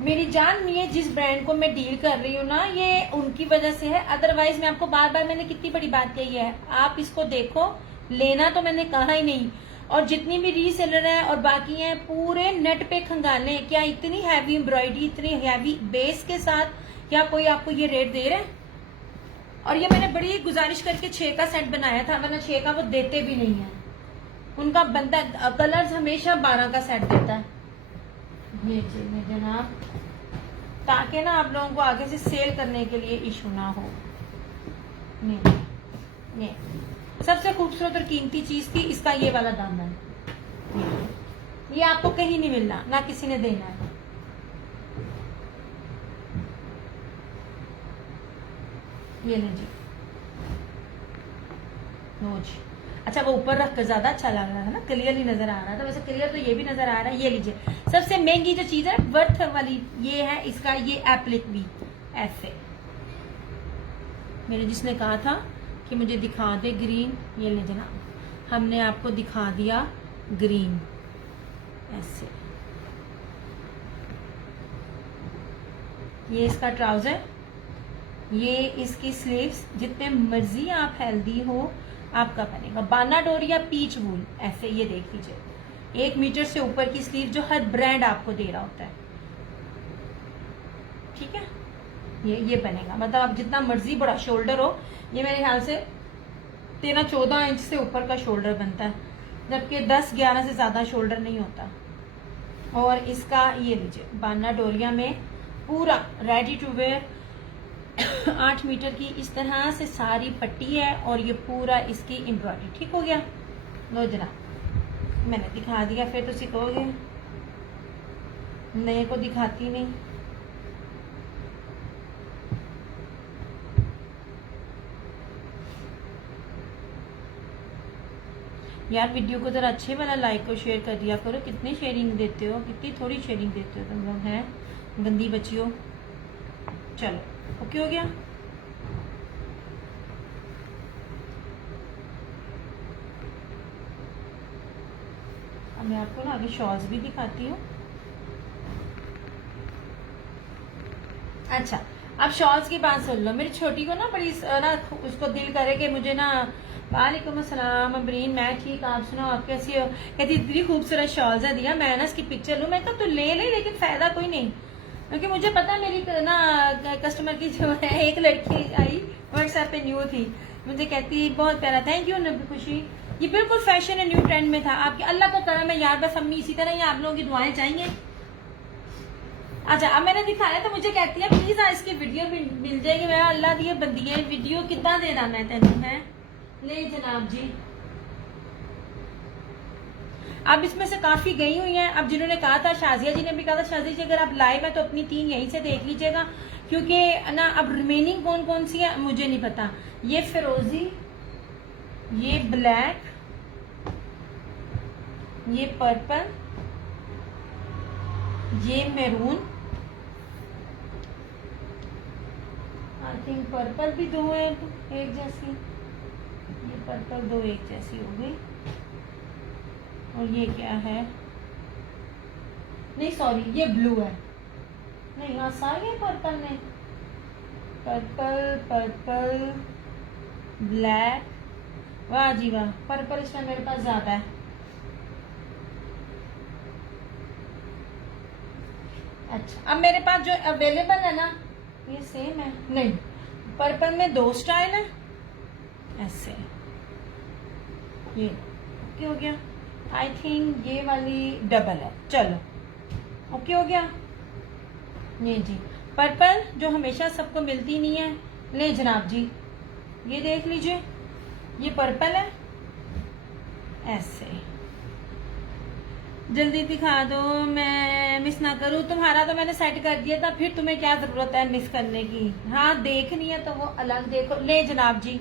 मेरी जान, ये जिस ब्रांड को मैं डील कर रही हूँ ना, ये उनकी वजह से है। अदरवाइज मैं आपको बार बार मैंने कितनी बड़ी बात कही है, आप इसको देखो, लेना तो मैंने कहा ही नहीं। और जितनी भी रीसेलर है और बाकी हैं, पूरे नेट पे खंगाले, क्या इतनी हैवी एम्ब्रॉयडरी, इतनी हैवी बेस के साथ क्या कोई आपको ये रेट दे रहा है? और ये मैंने बड़ी गुजारिश करके 6 का सेट बनाया था, वरना 6 का वो देते भी नहीं है। उनका बंदा कलर्स हमेशा 12 का सेट देता है। ये चीजें जनाब, ताकि ना आप लोगों को आगे से सेल करने के लिए इशू ना हो। ये सबसे खूबसूरत और कीमती चीज थी इसका ये वाला दामन। ये आपको कहीं नहीं मिलना, ना किसी ने देना है। ये नहीं जी, नो जी। अच्छा, वो ऊपर रख कर ज्यादा अच्छा लग रहा था ना, क्लियरली नजर आ रहा था। वैसे क्लियर तो ये भी नजर आ रहा है। ये लीजिए, सबसे महंगी जो चीज है वर्थ वाली ये है इसका, ये एप्लिक भी ऐसे। मेरे जिसने कहा था कि मुझे दिखा दे ग्रीन, ये लीजिए ना, हमने आपको दिखा दिया ग्रीन ऐसे। ये इसका ट्राउजर, ये इसकी स्लीव्स, जितने मर्जी आप हेल्दी हो आपका बनेगा। बाना डोरिया पीच वूल ऐसे, ये देख लीजिए 1 मीटर से ऊपर की स्लीव जो हर ब्रांड आपको दे रहा होता है। ठीक है, ये बनेगा, मतलब आप जितना मर्जी बड़ा शोल्डर हो, ये मेरे ख्याल से 13-14 इंच से ऊपर का शोल्डर बनता है, जबकि 10-11 से ज्यादा शोल्डर नहीं होता। और इसका ये लीजिए बाना डोरिया में पूरा रेडी टू वेयर 8 मीटर की इस तरह से सारी पट्टी है, और ये पूरा इसकी एम्ब्रॉयडरी। ठीक हो गया, लो जनाब, मैंने दिखा दिया, फिर तो कहोगे नए को दिखाती नहीं। यार वीडियो को जरा अच्छे वाला लाइक और शेयर कर दिया करो। कितनी शेयरिंग देते हो, कितनी थोड़ी शेयरिंग देते हो तुम लोग, हैं गंदी बच्चियों। चलो ओके हो गया। अब मैं आपको ना आगे शॉल्स भी दिखाती हूँ। अच्छा, अब शॉल्स की बात सुन लो। मेरी छोटी को ना बड़ी ना उसको दिल करे कि मुझे ना, वालेकुम अस्सलाम अबरीन, मैं ठीक, आप सुनाओ आप कैसी हो? कहती इतनी खूबसूरत शॉल्स है दिया, मैं ना इसकी पिक्चर लूँ। मैं कहा तू ले ले, लेकिन फायदा कोई नहीं, क्योंकि मुझे पता मेरी ना कस्टमर की जो है एक लड़की आई व्हाट्सएप पे न्यू थी, मुझे कहती बहुत प्यारा, थैंक यू नबी खुशी, ये बिल्कुल फैशन है, न्यू ट्रेंड में था। आपके अल्लाह का करम है यार, बस अम्मी इसी तरह ही आप लोगों की दुआएं चाहिए। अच्छा, अब मैंने दिखाया तो मुझे कहती है प्लीज इसकी वीडियो मिल जाएगी। मैं अल्लाह दिए बंदी है, वीडियो कितना देना है तेन है। ले जनाब जी, अब इसमें से काफी गई हुई हैं। अब जिन्होंने कहा था, शाजिया जी ने भी कहा था, शाजिया जी अगर आप लाइव है तो अपनी 3 यहीं से देख लीजिएगा, क्योंकि ना अब रिमेनिंग कौन कौन सी है मुझे नहीं पता। ये फिरोजी, ये ब्लैक, ये पर्पल, ये मैरून, आई थिंक पर्पल भी 2 है एक जैसी, ये पर्पल 2 एक जैसी हो गई। और ये क्या है, नहीं सॉरी ये ब्लू है, नहीं यहाँ सारे पर्पल में, पर्पल पर्पल ब्लैक, वाह जी वाह, पर्पल इसमें मेरे पास ज्यादा है। अच्छा, अब मेरे पास जो अवेलेबल है ना ये सेम है, नहीं पर्पल में 2 स्टाइल है ऐसे, ये ओके हो गया। आई थिंक ये वाली डबल है, चलो ओके हो गया। ये जी पर्पल जो हमेशा सबको मिलती नहीं है, ले जनाब जी ये देख लीजिए, ये पर्पल है ऐसे, जल्दी दिखा दो मैं मिस ना करूं, तुम्हारा तो मैंने सेट कर दिया था, फिर तुम्हें क्या जरूरत है मिस करने की। हाँ देखनी है तो वो अलग देखो। ले जनाब जी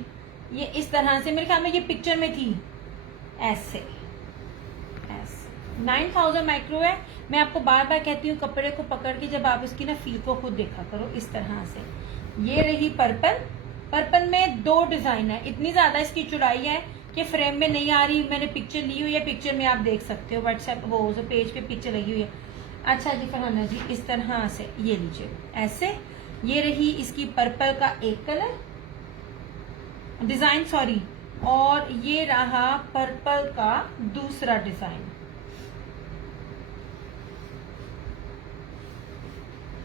ये इस तरह से, मेरे ख्याल में ये पिक्चर में थी ऐसे, 9000 माइक्रो है। मैं आपको बार बार कहती हूँ कपड़े को पकड़ के जब आप इसकी ना फील को खुद देखा करो इस तरह से। ये रही पर्पल, पर्पल में 2 डिजाइन है, इतनी ज्यादा इसकी चौड़ाई है कि फ्रेम में नहीं आ रही, मैंने पिक्चर ली हुई है, पिक्चर में आप देख सकते हो, व्हाट्सएप वो पेज पे पिक्चर लगी हुई है। अच्छा जी फरहाना जी इस तरह से ये लीजिए ऐसे, ये रही इसकी पर्पल का एक कलर डिजाइन सॉरी, और ये रहा पर्पल का दूसरा डिजाइन।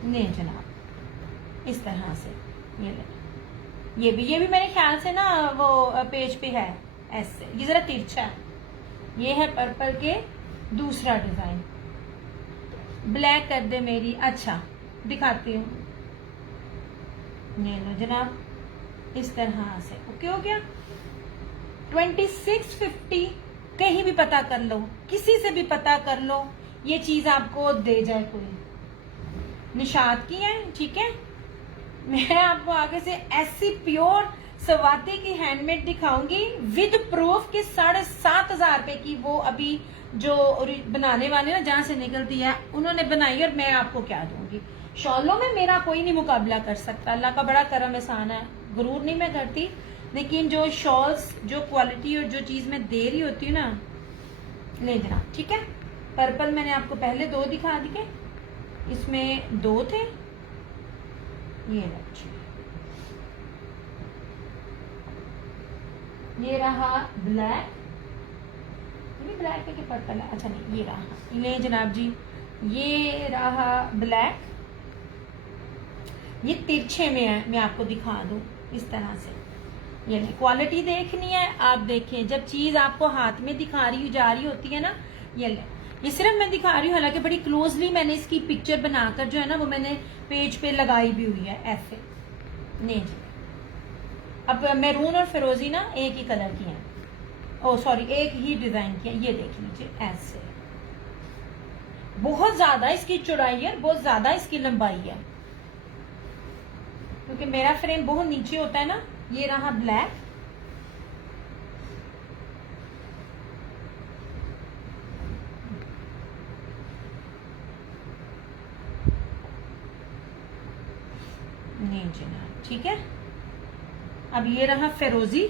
नहीं जनाब इस तरह से ये भी मेरे ख्याल से ना वो पेज पे है ऐसे, ये जरा तिरछा है। ये है पर्पल के दूसरा डिजाइन, ब्लैक कर दे मेरी, अच्छा दिखाती हूँ, ये लो जनाब इस तरह से ओके हो गया। 2650 कहीं भी पता कर लो, किसी से भी पता कर लो, ये चीज आपको दे जाए कोई। निशात की है ठीक है। मैं आपको आगे से ऐसी प्योर सवाती की हैंडमेड दिखाऊंगी विद प्रूफ कि 7,500 रुपए की वो अभी जो बनाने वाले ना जहां से निकलती है उन्होंने बनाई, और मैं आपको क्या दूंगी। शॉलों में मेरा कोई नहीं मुकाबला कर सकता, अल्लाह का बड़ा करम एहसान है, गुरूर नहीं मैं करती, लेकिन जो शॉल्स जो क्वालिटी और जो चीज मैं दे रही होती हूँ ना, ले जाना ठीक है। पर्पल मैंने आपको पहले 2 दिखा दिए, इसमें 2 थे, ये बच्चे, ये रहा ब्लैक, ये ब्लैक है कि पर्पल है, अच्छा नहीं ये रहा, ले जनाब जी ये रहा ब्लैक, ये तिरछे में है, मैं आपको दिखा दूं इस तरह से। ये क्वालिटी देखनी है आप देखें, जब चीज आपको हाथ में दिखा रही जा रही होती है ना, ये सिर्फ मैं दिखा रही हूँ, हालांकि बड़ी क्लोजली मैंने इसकी पिक्चर बनाकर जो है ना वो मैंने पेज पे लगाई भी हुई है ऐसे। नहीं जी अब मैरून और फिरोजी ना एक ही कलर की हैं, ओ सॉरी एक ही डिजाइन की है, ये देख लीजिए ऐसे। बहुत ज्यादा इसकी चौड़ाई है, बहुत ज्यादा इसकी लंबाई है, क्योंकि मेरा फ्रेम बहुत नीचे होता है ना। ये रहा ब्लैक, नहीं जनाब ठीक है। अब ये रहा फिरोजी।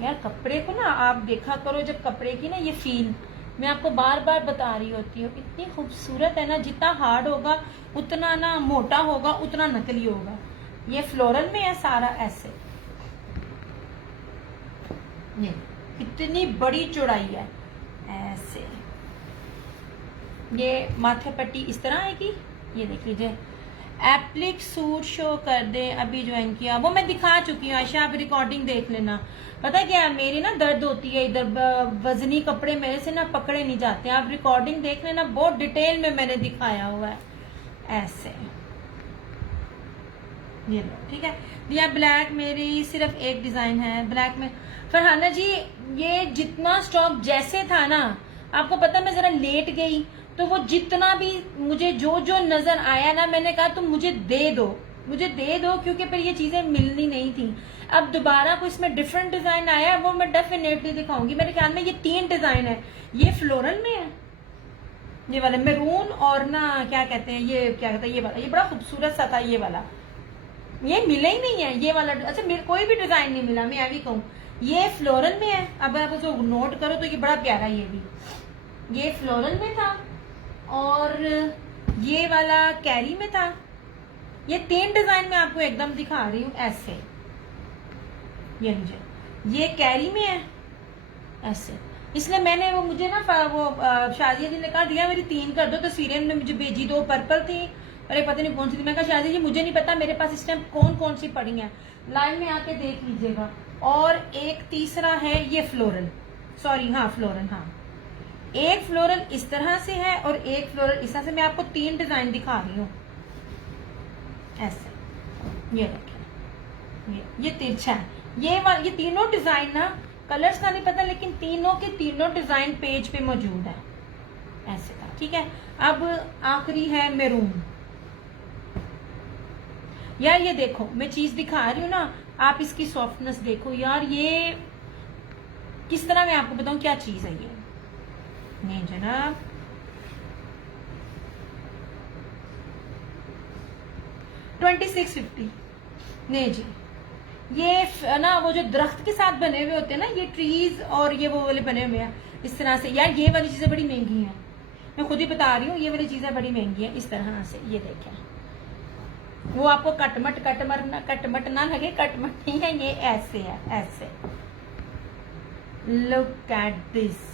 यार कपड़े को ना आप देखा करो, जब कपड़े की ना ये फील मैं आपको बार बार बता रही होती हूँ, इतनी खूबसूरत है ना, जितना हार्ड होगा उतना ना मोटा होगा, उतना नकली होगा। ये फ्लोरल में है सारा ऐसे, ये इतनी बड़ी चौड़ाई है ऐसे। ये माथे पट्टी इस तरह आएगी, ये देख लीजिए। एप्लिक सूट शो कर दे, अभी ज्वाइन किया, वो मैं दिखा चुकी हूँ आयशा, आप रिकॉर्डिंग देख लेना। पता क्या है, मेरी ना दर्द होती है इधर, वजनी कपड़े मेरे से ना पकड़े नहीं जाते, आप रिकॉर्डिंग देख लेना, बहुत डिटेल में मैंने दिखाया हुआ है ऐसे। ये लो, ठीक है भैया। ब्लैक मेरी सिर्फ एक डिजाइन है ब्लैक में। फरहाना जी ये जितना स्टॉक जैसे था ना, आपको पता मैं जरा लेट गई तो वो जितना भी मुझे जो जो नजर आया ना, मैंने कहा तुम मुझे दे दो, मुझे दे दो, क्योंकि फिर ये चीजें मिलनी नहीं थी। अब दोबारा कोई इसमें डिफरेंट डिजाइन आया है, वो मैं डेफिनेटली दिखाऊंगी। मेरे ख्याल में ये 3 डिजाइन है। ये फ्लोरल में है, ये वाला मेरून, और ना क्या कहते हैं, ये क्या कहते हैं, ये वाला, ये बड़ा खूबसूरत सा था ये वाला, ये मिला ही नहीं है ये वाला। अच्छा मेरे कोई भी डिजाइन नहीं मिला, मैं अभी कहूँ ये फ्लोरल में है। अब आप उसको नोट करो तो ये बड़ा प्यारा, ये भी ये फ्लोरल में था, और ये वाला कैरी में था। ये 3 डिजाइन में आपको एकदम दिखा रही हूँ ऐसे। ये लीजिए, ये कैरी में है ऐसे, इसलिए मैंने वो मुझे ना वो शाजिया जी ने कहा दिया मेरी 3 कर दो, तस्वीरें में मुझे भेजी। 2 पर्पल थी, अरे पता नहीं कौन सी थी। मैं कहा शाजिया जी मुझे नहीं पता, मेरे पास इस टाइम कौन कौन सी पड़ी हैं, लाइन में आके देख लीजिएगा। और एक तीसरा है ये फ्लोरल, सॉरी हाँ फ्लोरल, हाँ एक फ्लोरल इस तरह से है और एक फ्लोरल इस तरह से। मैं आपको 3 डिजाइन दिखा रही हूँ ऐसे। ये देखिए, ये तिरछा है, ये तीनों डिजाइन ना, कलर्स का नहीं पता, लेकिन तीनों के तीनों डिजाइन पेज पे मौजूद है ऐसे था, ठीक है। अब आखिरी है मेरून। यार ये देखो, मैं चीज दिखा रही हूँ ना, आप इसकी सॉफ्टनेस देखो यार, ये किस तरह मैं आपको बताऊं क्या चीज है ये। नहीं जनाब, $26.50। नहीं जी, ये ना वो जो दरख्त के साथ बने हुए होते हैं ना, ये ट्रीज और ये वो वाले बने हुए हैं इस तरह से। यार ये वाली चीजें बड़ी महंगी हैं, मैं खुद ही बता रही हूँ, ये वाली चीजें बड़ी महंगी हैं इस तरह से। ये देखें, वो आपको कटमट ना लगे, कटमट नहीं है, ये ऐसे है ऐसे। लुक एट दिस,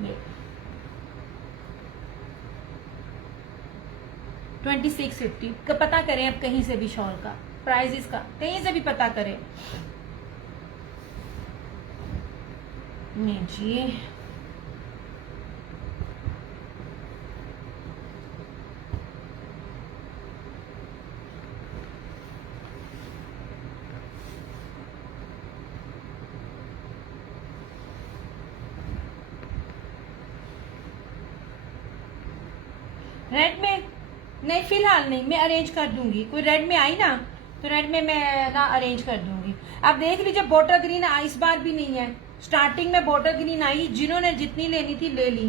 ये 2650 का पता करें अब कहीं से भी, शॉल का प्राइस इसका कहीं से भी पता करें। नहीं जी, रेड में नहीं, फिलहाल नहीं, मैं अरेंज कर दूंगी। कोई रेड में आई ना तो रेड में मैं ना अरेंज कर दूंगी। आप देख लीजिए, बॉटल ग्रीन इस बार भी नहीं है। स्टार्टिंग में बॉटल ग्रीन आई, जिन्होंने जितनी लेनी थी ले ली।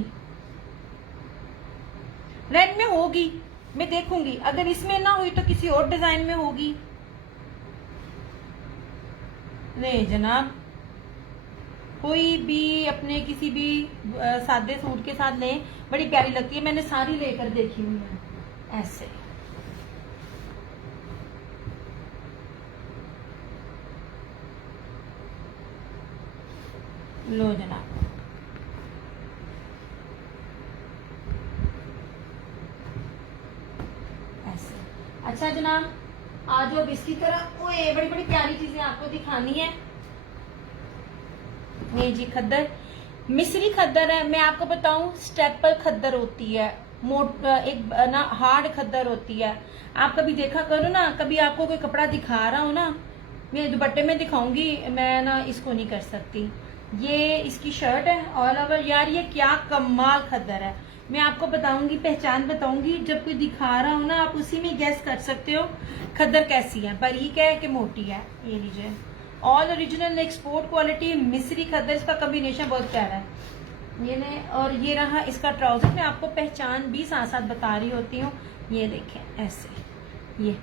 रेड में होगी, मैं देखूंगी, अगर इसमें ना हुई तो किसी और डिजाइन में होगी। नहीं जनाब, कोई भी अपने किसी भी सादे सूट के साथ लें, बड़ी प्यारी लगती है। मैंने सारी लेकर देखी हुई है ऐसे। लो जनाब, ऐसे। अच्छा जनाब, आज अब इसकी तरह ओए बड़ी बड़ी प्यारी चीजें आपको दिखानी है। नहीं जी, खद्दर मिस्री खद्दर है। मैं आपको बताऊं, स्टेपल खद्दर होती है, एक ना हार्ड खद्दर होती है। आप कभी देखा करो ना, कभी आपको कोई कपड़ा दिखा रहा हो ना, मैं दुपट्टे में दिखाऊंगी, मैं ना इसको नहीं कर सकती। ये इसकी शर्ट है ऑल ओवर। यार ये क्या कमाल खद्दर है, मैं आपको बताऊंगी, पहचान बताऊंगी, जब कोई दिखा रहा हो ना आप उसी में गैस कर सकते हो खद्दर कैसी है, बारीक है कि मोटी है। ये लीजिए, ऑल ओरिजिनल एक्सपोर्ट क्वालिटी मिस्री खद्दर, इसका कॉम्बिनेशन बहुत प्यारा है। ये ने, और ये रहा इसका ट्राउजर। मैं आपको पहचान भी साथ साथ बता रही होती हूँ। ये देखें ऐसे, ये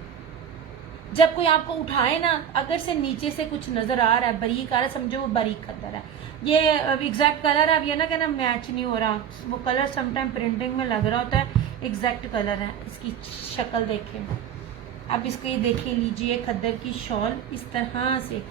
जब कोई आपको उठाए ना, अगर से नीचे से कुछ नजर आ रहा है, बारीक आ रहा है, समझो वो बारीक खद्दर है। ये एग्जैक्ट कलर है, अब ये ना कहना मैच नहीं हो रहा, वो कलर समटाइम प्रिंटिंग में लग रहा होता है, एग्जैक्ट कलर है। इसकी शक्ल देखें, अब इसको ये देखे लीजिए, खद्दर की शॉल इस तरह से,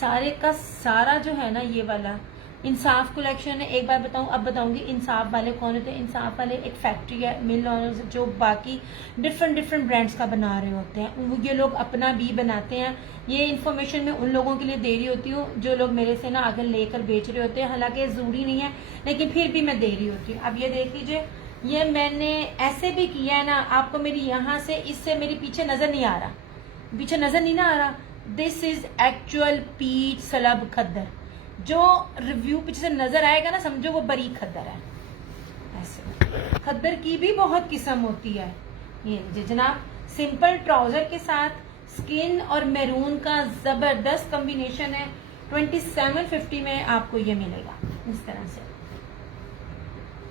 सारे का सारा जो है ना ये वाला इंसाफ कलेक्शन है। एक बार बताऊं, अब बताऊंगी इंसाफ वाले कौन होते हैं। इंसाफ वाले एक फैक्ट्री है, मिल ऑनर्स, जो बाकी डिफरेंट ब्रांड्स का बना रहे होते हैं। ये लोग अपना भी बनाते हैं। ये इन्फॉर्मेशन मैं उन लोगों के लिए दे रही होती हूँ जो लोग मेरे से ना आगे लेकर बेच रहे होते हैं, हालांकि जरूरी नहीं है, लेकिन फिर भी मैं दे रही होती हूँ। अब ये देख लीजिए, ये मैंने ऐसे भी किया है ना, आपको मेरी यहाँ से इससे मेरी पीछे नजर नहीं आ रहा, पीछे नजर नहीं ना आ रहा, this is actual peach slub khaddar. जो रिव्यू पीछे से नजर आएगा ना, समझो वो बरीक खद्दर है। ऐसे खद्दर की भी बहुत किस्म होती है। ये लीजिए जनाब, सिंपल ट्राउजर के साथ स्किन और मैरून का जबरदस्त कॉम्बिनेशन है। 2750 में आपको ये मिलेगा इस तरह से,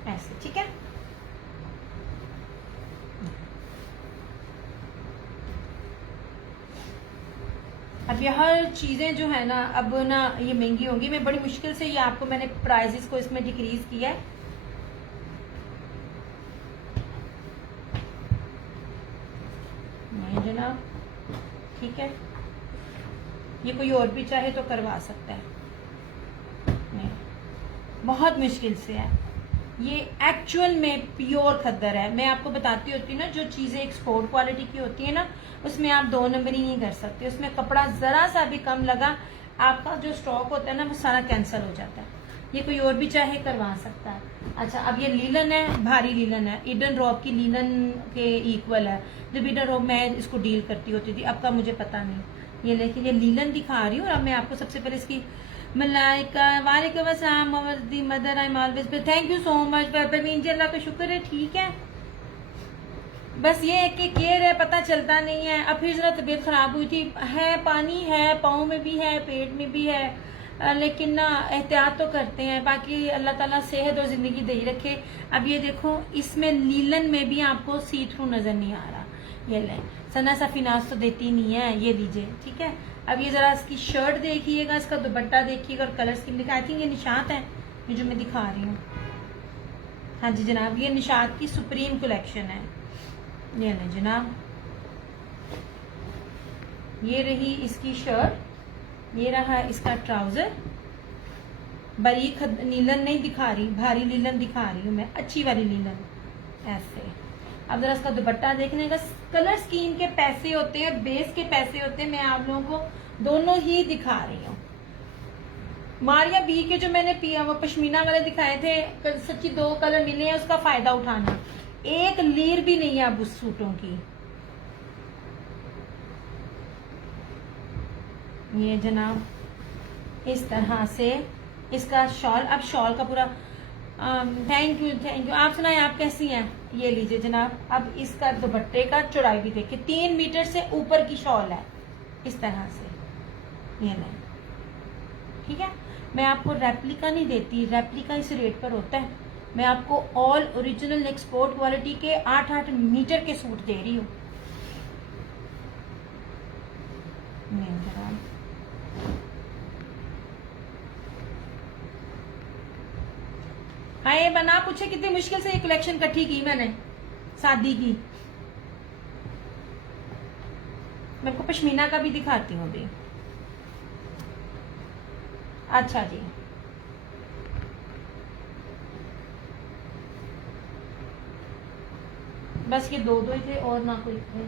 ऐसे, ठीक है। अब ये हर चीजें जो है ना, अब ना ये महंगी होंगी। मैं बड़ी मुश्किल से ये आपको मैंने प्राइजेस को इसमें डिक्रीज किया है। नहीं जनाब, ठीक है, ये कोई और भी चाहे तो करवा सकता है, नहीं, बहुत मुश्किल से है। ये एक्चुअल में प्योर खद्दर है। मैं आपको बताती होती हूँ ना, जो चीजें एक्सपोर्ट क्वालिटी की होती है ना, उसमें आप 2 नंबर ही नहीं कर सकते। उसमें कपड़ा जरा सा भी कम लगा, आपका जो स्टॉक होता है ना, वो सारा कैंसिल हो जाता है। ये कोई और भी चाहे करवा सकता है। अच्छा, अब ये लीलन है, भारी लीलन है, ईडन रॉब की लीलन के इक्वल है। जब ईडन रॉब मैं इसको डील करती होती थी, अब का मुझे पता नहीं। ये लेकिन ये लीलन दिखा रही हूँ। और अब मैं आपको सबसे पहले इसकी मलाइका, वालेकुम अस्सलाम the mother, I am always, thank you so much Parveen ji, अल्लाह का शुक्र है, ठीक है। बस ये है कि केयर है, पता चलता नहीं है। अब फिर जरा तबीयत खराब हुई थी, है पानी है, पाँव में भी है, पेट में भी है, लेकिन ना एहतियात तो करते हैं। बाकी अल्लाह ताला सेहत और जिंदगी दे ही रखे। अब ये देखो, इसमें लीलन में भी आपको सी थ्रू नजर नहीं आ रहा। ये ले, सना सफीनाज तो देती नहीं है, ये लीजिए, ठीक है। अब ये जरा इसकी शर्ट देखिएगा, इसका दुपट्टा देखिएगा, और कलर स्कीम देखिए। आई थिंक ये निशात है, ये जो मैं दिखा रही हूँ। हाँ जी जनाब, ये निशात की सुप्रीम कलेक्शन है। ये ले जनाब, ये रही इसकी शर्ट, ये रहा इसका ट्राउजर। बारीक लीलन नहीं दिखा रही, भारी लीलन दिखा रही हूँ मैं, अच्छी वाली लीलन, ऐसे। अब जरा इसका दुपट्टा देखने का, कलर स्कीम के पैसे होते हैं, बेस के पैसे होते हैं। मैं आप लोगों को दोनों ही दिखा रही हूँ। मारिया बी के जो मैंने पिया वो पश्मीना वाले दिखाए थे, सच्ची 2 कलर मिले हैं, उसका फायदा उठाना। एक लीर भी नहीं है अब उस सूटों की। ये जनाब इस तरह से इसका शॉल, अब शॉल का पूरा, थैंक यू। आप सुनाए, आप कैसी हैं? ये लीजिए जनाब, अब इसका दुपट्टे का चौड़ाई भी देखिए, 3 मीटर से ऊपर की शॉल है इस तरह से। ये नहीं, ठीक है। मैं आपको रेप्लिका नहीं देती, रेप्लिका इस रेट पर होता है। मैं आपको ऑल ओरिजिनल एक्सपोर्ट क्वालिटी के 8-8 मीटर के सूट दे रही हूँ। हाँ, ये बना पूछे कितनी मुश्किल से ये कलेक्शन इकट्ठी की मैंने, शादी की। मैं आपको पश्मीना का भी दिखाती हूँ अभी। अच्छा जी, बस ये 2 ही थे और ना कोई थे।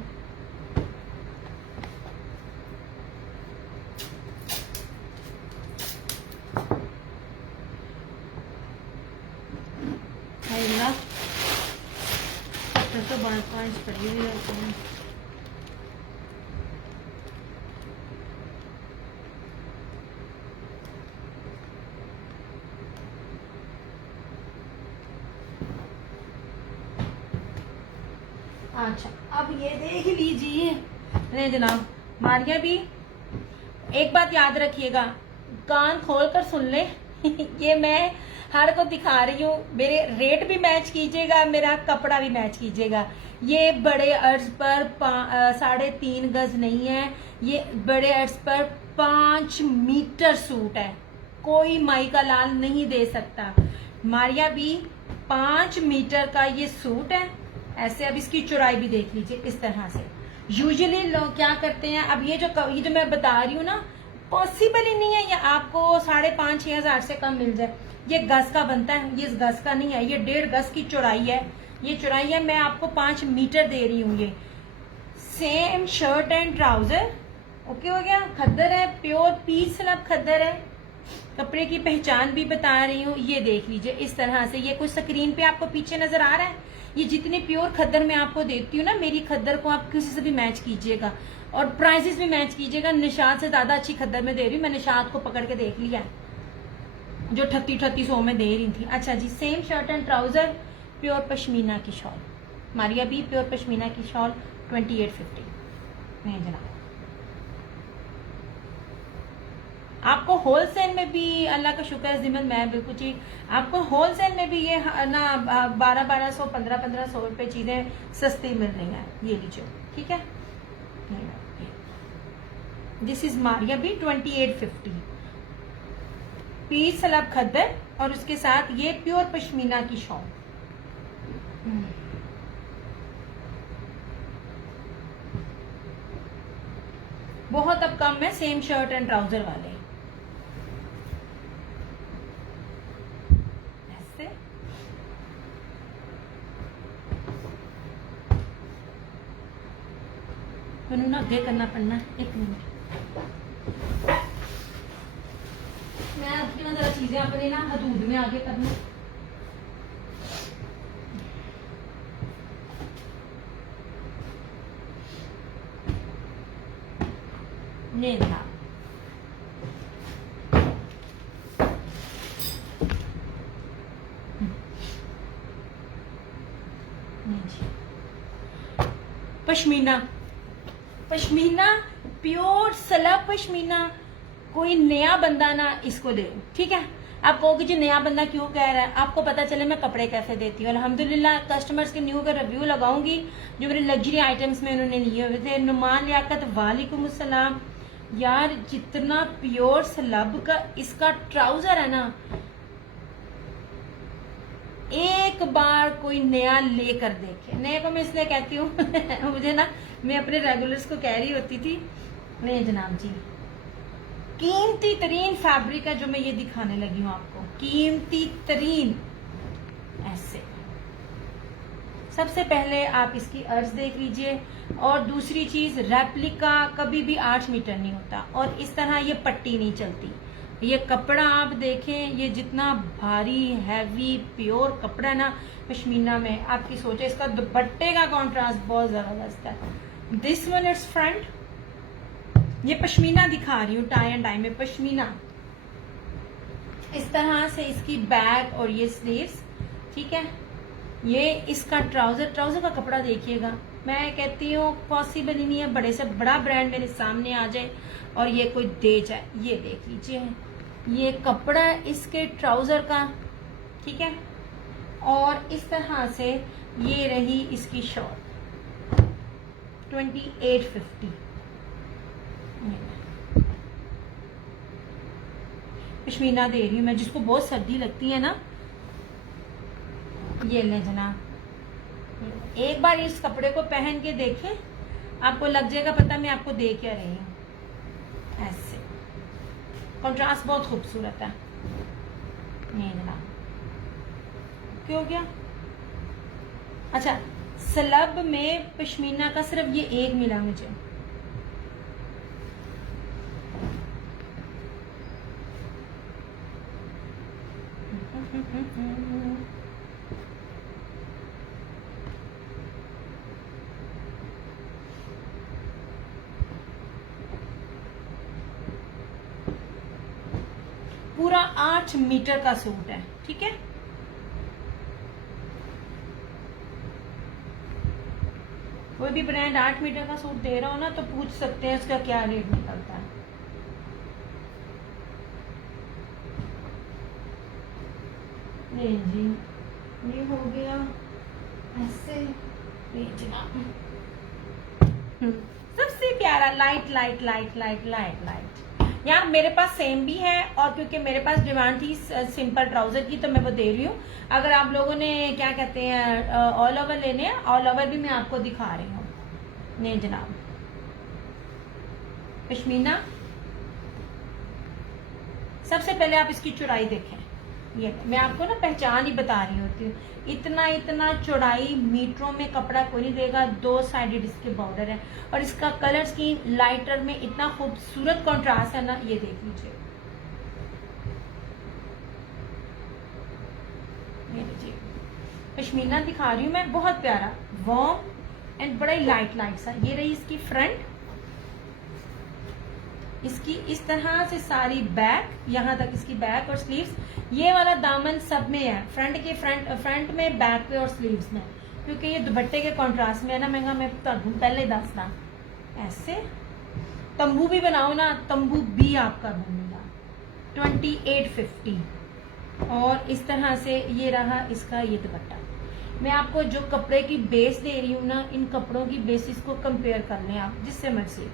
तो 5 पड़ी हुई होती हैं। अच्छा, अब ये देख लीजिए। नहीं जनाब, मारिया भी एक बात याद रखिएगा, कान खोल कर सुन ले। ये मैं हर को दिखा रही हूँ, मेरे रेट भी मैच कीजिएगा, मेरा कपड़ा भी मैच कीजिएगा। ये बड़े अर्ज पर 3.5 गज नहीं है, ये बड़े अर्ज पर 5 मीटर सूट है। कोई माई का लाल नहीं दे सकता। मारिया भी 5 मीटर का ये सूट है ऐसे। अब इसकी चौड़ाई भी देख लीजिए इस तरह से। यूजुअली लोग क्या करते हैं, अब ये जो मैं बता रही हूँ ना, पॉसिबल ही नहीं है ये आपको 5,500-6 हजार से कम मिल जाए। ये गज का बनता है, ये गज का नहीं है, ये 1.5 गज की चौड़ाई है। ये चौड़ाई है, मैं आपको 5 मीटर दे रही हूँ। ये same shirt and trouser, okay हो गया। खद्दर है, प्योर पीस स्लब खद्दर है। कपड़े की पहचान भी बता रही हूँ, ये देख लीजिए इस तरह से। ये कुछ स्क्रीन पे आपको पीछे नजर आ रहा है, ये जितने प्योर खद्दर मैं आपको देती हूँ ना, मेरी खद्दर को आप किसी से भी मैच कीजिएगा और प्राइसेस भी मैच कीजिएगा। निशात से ज्यादा अच्छी खद्दर में दे रही हूँ, मैं निशात को पकड़ के देख लिया है जो 3800 में दे रही थी। अच्छा जी, same shirt and trouser, pure pashmina की shawl, Maria B pure pashmina की शॉल 2850 नहीं जनाब। आपको होलसेल में भी अल्लाह का शुक्र है जिमन, मैं बिल्कुल ठीक, आपको होलसेल में भी ये ना 1200 1500 रुपए चीजें सस्ती मिल रही हैं। ये लीजिए, ठीक है। This is Maria B 2850 piece slub khaddar और उसके साथ ये प्योर पश्मीना की शॉल। बहुत अब कम है सेम शर्ट एंड ट्राउजर वाले। ऐसे मैंने ना आगे करना पड़ना है, 1 मिनट। मैं आपकी ना जरा चीजें अपने ना हदूद में आगे करना। नहीं था पश्मीना, पश्मीना प्योर सलब पश्मीना। कोई नया बंदा ना इसको दे, ठीक है। आप कहोगे जी नया बंदा क्यों कह रहा है, आपको पता चले मैं कपड़े कैसे देती हूँ। अल्हम्दुलिल्लाह कस्टमर्स के न्यू का रिव्यू लगाऊंगी जो मेरे लग्जरी आइटम्स में उन्होंने लिए हुए थे। नुमान लियाकत वालेकुम अस्सलाम। यार जितना प्योर सलब का इसका ट्राउजर है ना, एक बार कोई नया लेकर देखे। नए को मैं इसलिए कहती हूँ मुझे ना, मैं अपने रेगुलर्स को कह रही होती थी, नहीं जनाब जी, कीमती तरीन फैब्रिक है जो मैं ये दिखाने लगी हूँ आपको, कीमती तरीन। ऐसे सबसे पहले आप इसकी अर्ज देख लीजिए, और दूसरी चीज रेप्लिका कभी भी 8 मीटर नहीं होता, और इस तरह ये पट्टी नहीं चलती। ये कपड़ा आप देखें, ये जितना भारी हैवी प्योर कपड़ा ना पश्मीना में, आपकी सोचे इसका दुपट्टे का कॉन्ट्रास्ट बहुत जबरदस्त है। दिस वन इट्स फ्रंट, ये पश्मीना दिखा रही हूँ, टाई एंड डाई में पश्मीना। इस तरह से इसकी बैक और ये स्लीव्स, ठीक है। ये इसका ट्राउजर, ट्राउजर का कपड़ा देखिएगा, मैं कहती हूँ पॉसिबल ही नहीं है बड़े से बड़ा ब्रांड मेरे सामने आ जाए और ये कोई दे जाए। ये देख लीजिए, ये कपड़ा इसके ट्राउजर का, ठीक है। और इस तरह से ये रही इसकी शॉर्ट 2850। पश्मीना दे रही हूँ मैं, जिसको बहुत सर्दी लगती है ना, ये ले जनाब। एक बार इस कपड़े को पहन के देखें, आपको लग जाएगा पता मैं आपको दे क्या रही हूँ। ऐसे कंट्रास्ट बहुत खूबसूरत है। ये जनाब क्यों गया। अच्छा, सलब में पश्मीना का सिर्फ ये एक मिला मुझे। पूरा 8 मीटर का सूट है, ठीक है। कोई भी ब्रांड 8 मीटर का सूट दे रहा हो ना, तो पूछ सकते हैं इसका क्या रेट निकलता है। ये जी, ये हो गया ऐसे। सबसे प्यारा light light light light light light. यार मेरे पास सेम भी है, और क्योंकि मेरे पास डिमांड थी सिंपल ट्राउजर की, तो मैं वो दे रही हूँ। अगर आप लोगों ने क्या कहते हैं ऑल ओवर लेने हैं, ऑल ओवर भी मैं आपको दिखा रही हूँ। नहीं जनाब, पश्मीना। सबसे पहले आप इसकी चौड़ाई देखें, ये मैं आपको ना पहचान ही बता रही होती हूँ। इतना इतना चौड़ाई मीटरों में कपड़ा कोई नहीं देगा। 2 साइडेड इसके बॉर्डर है, और इसका कलर स्कीम लाइटर में इतना खूबसूरत कंट्रास्ट है ना, ये देख लीजिए। ये लीजिए पश्मीना दिखा रही हूँ मैं, बहुत प्यारा वार्म एंड बड़ा ही लाइट लाइट सा। ये रही इसकी फ्रंट, इसकी इस तरह से सारी बैक, यहाँ तक इसकी बैक और स्लीव्स। ये वाला दामन सब में है, फ्रंट में, बैक पे और स्लीव्स में, क्योंकि ये दुपट्टे के कॉन्ट्रास्ट में है ना महंगा। मैं पहले दसना, ऐसे तंबू भी बनाओ ना, तंबू भी आपका बनेगा 2850। और इस तरह से ये रहा इसका ये दुपट्टा। मैं आपको जो कपड़े की बेस दे रही हूँ ना, इन कपड़ों की बेसिस को कंपेयर कर लें आप जिससे मर्जी।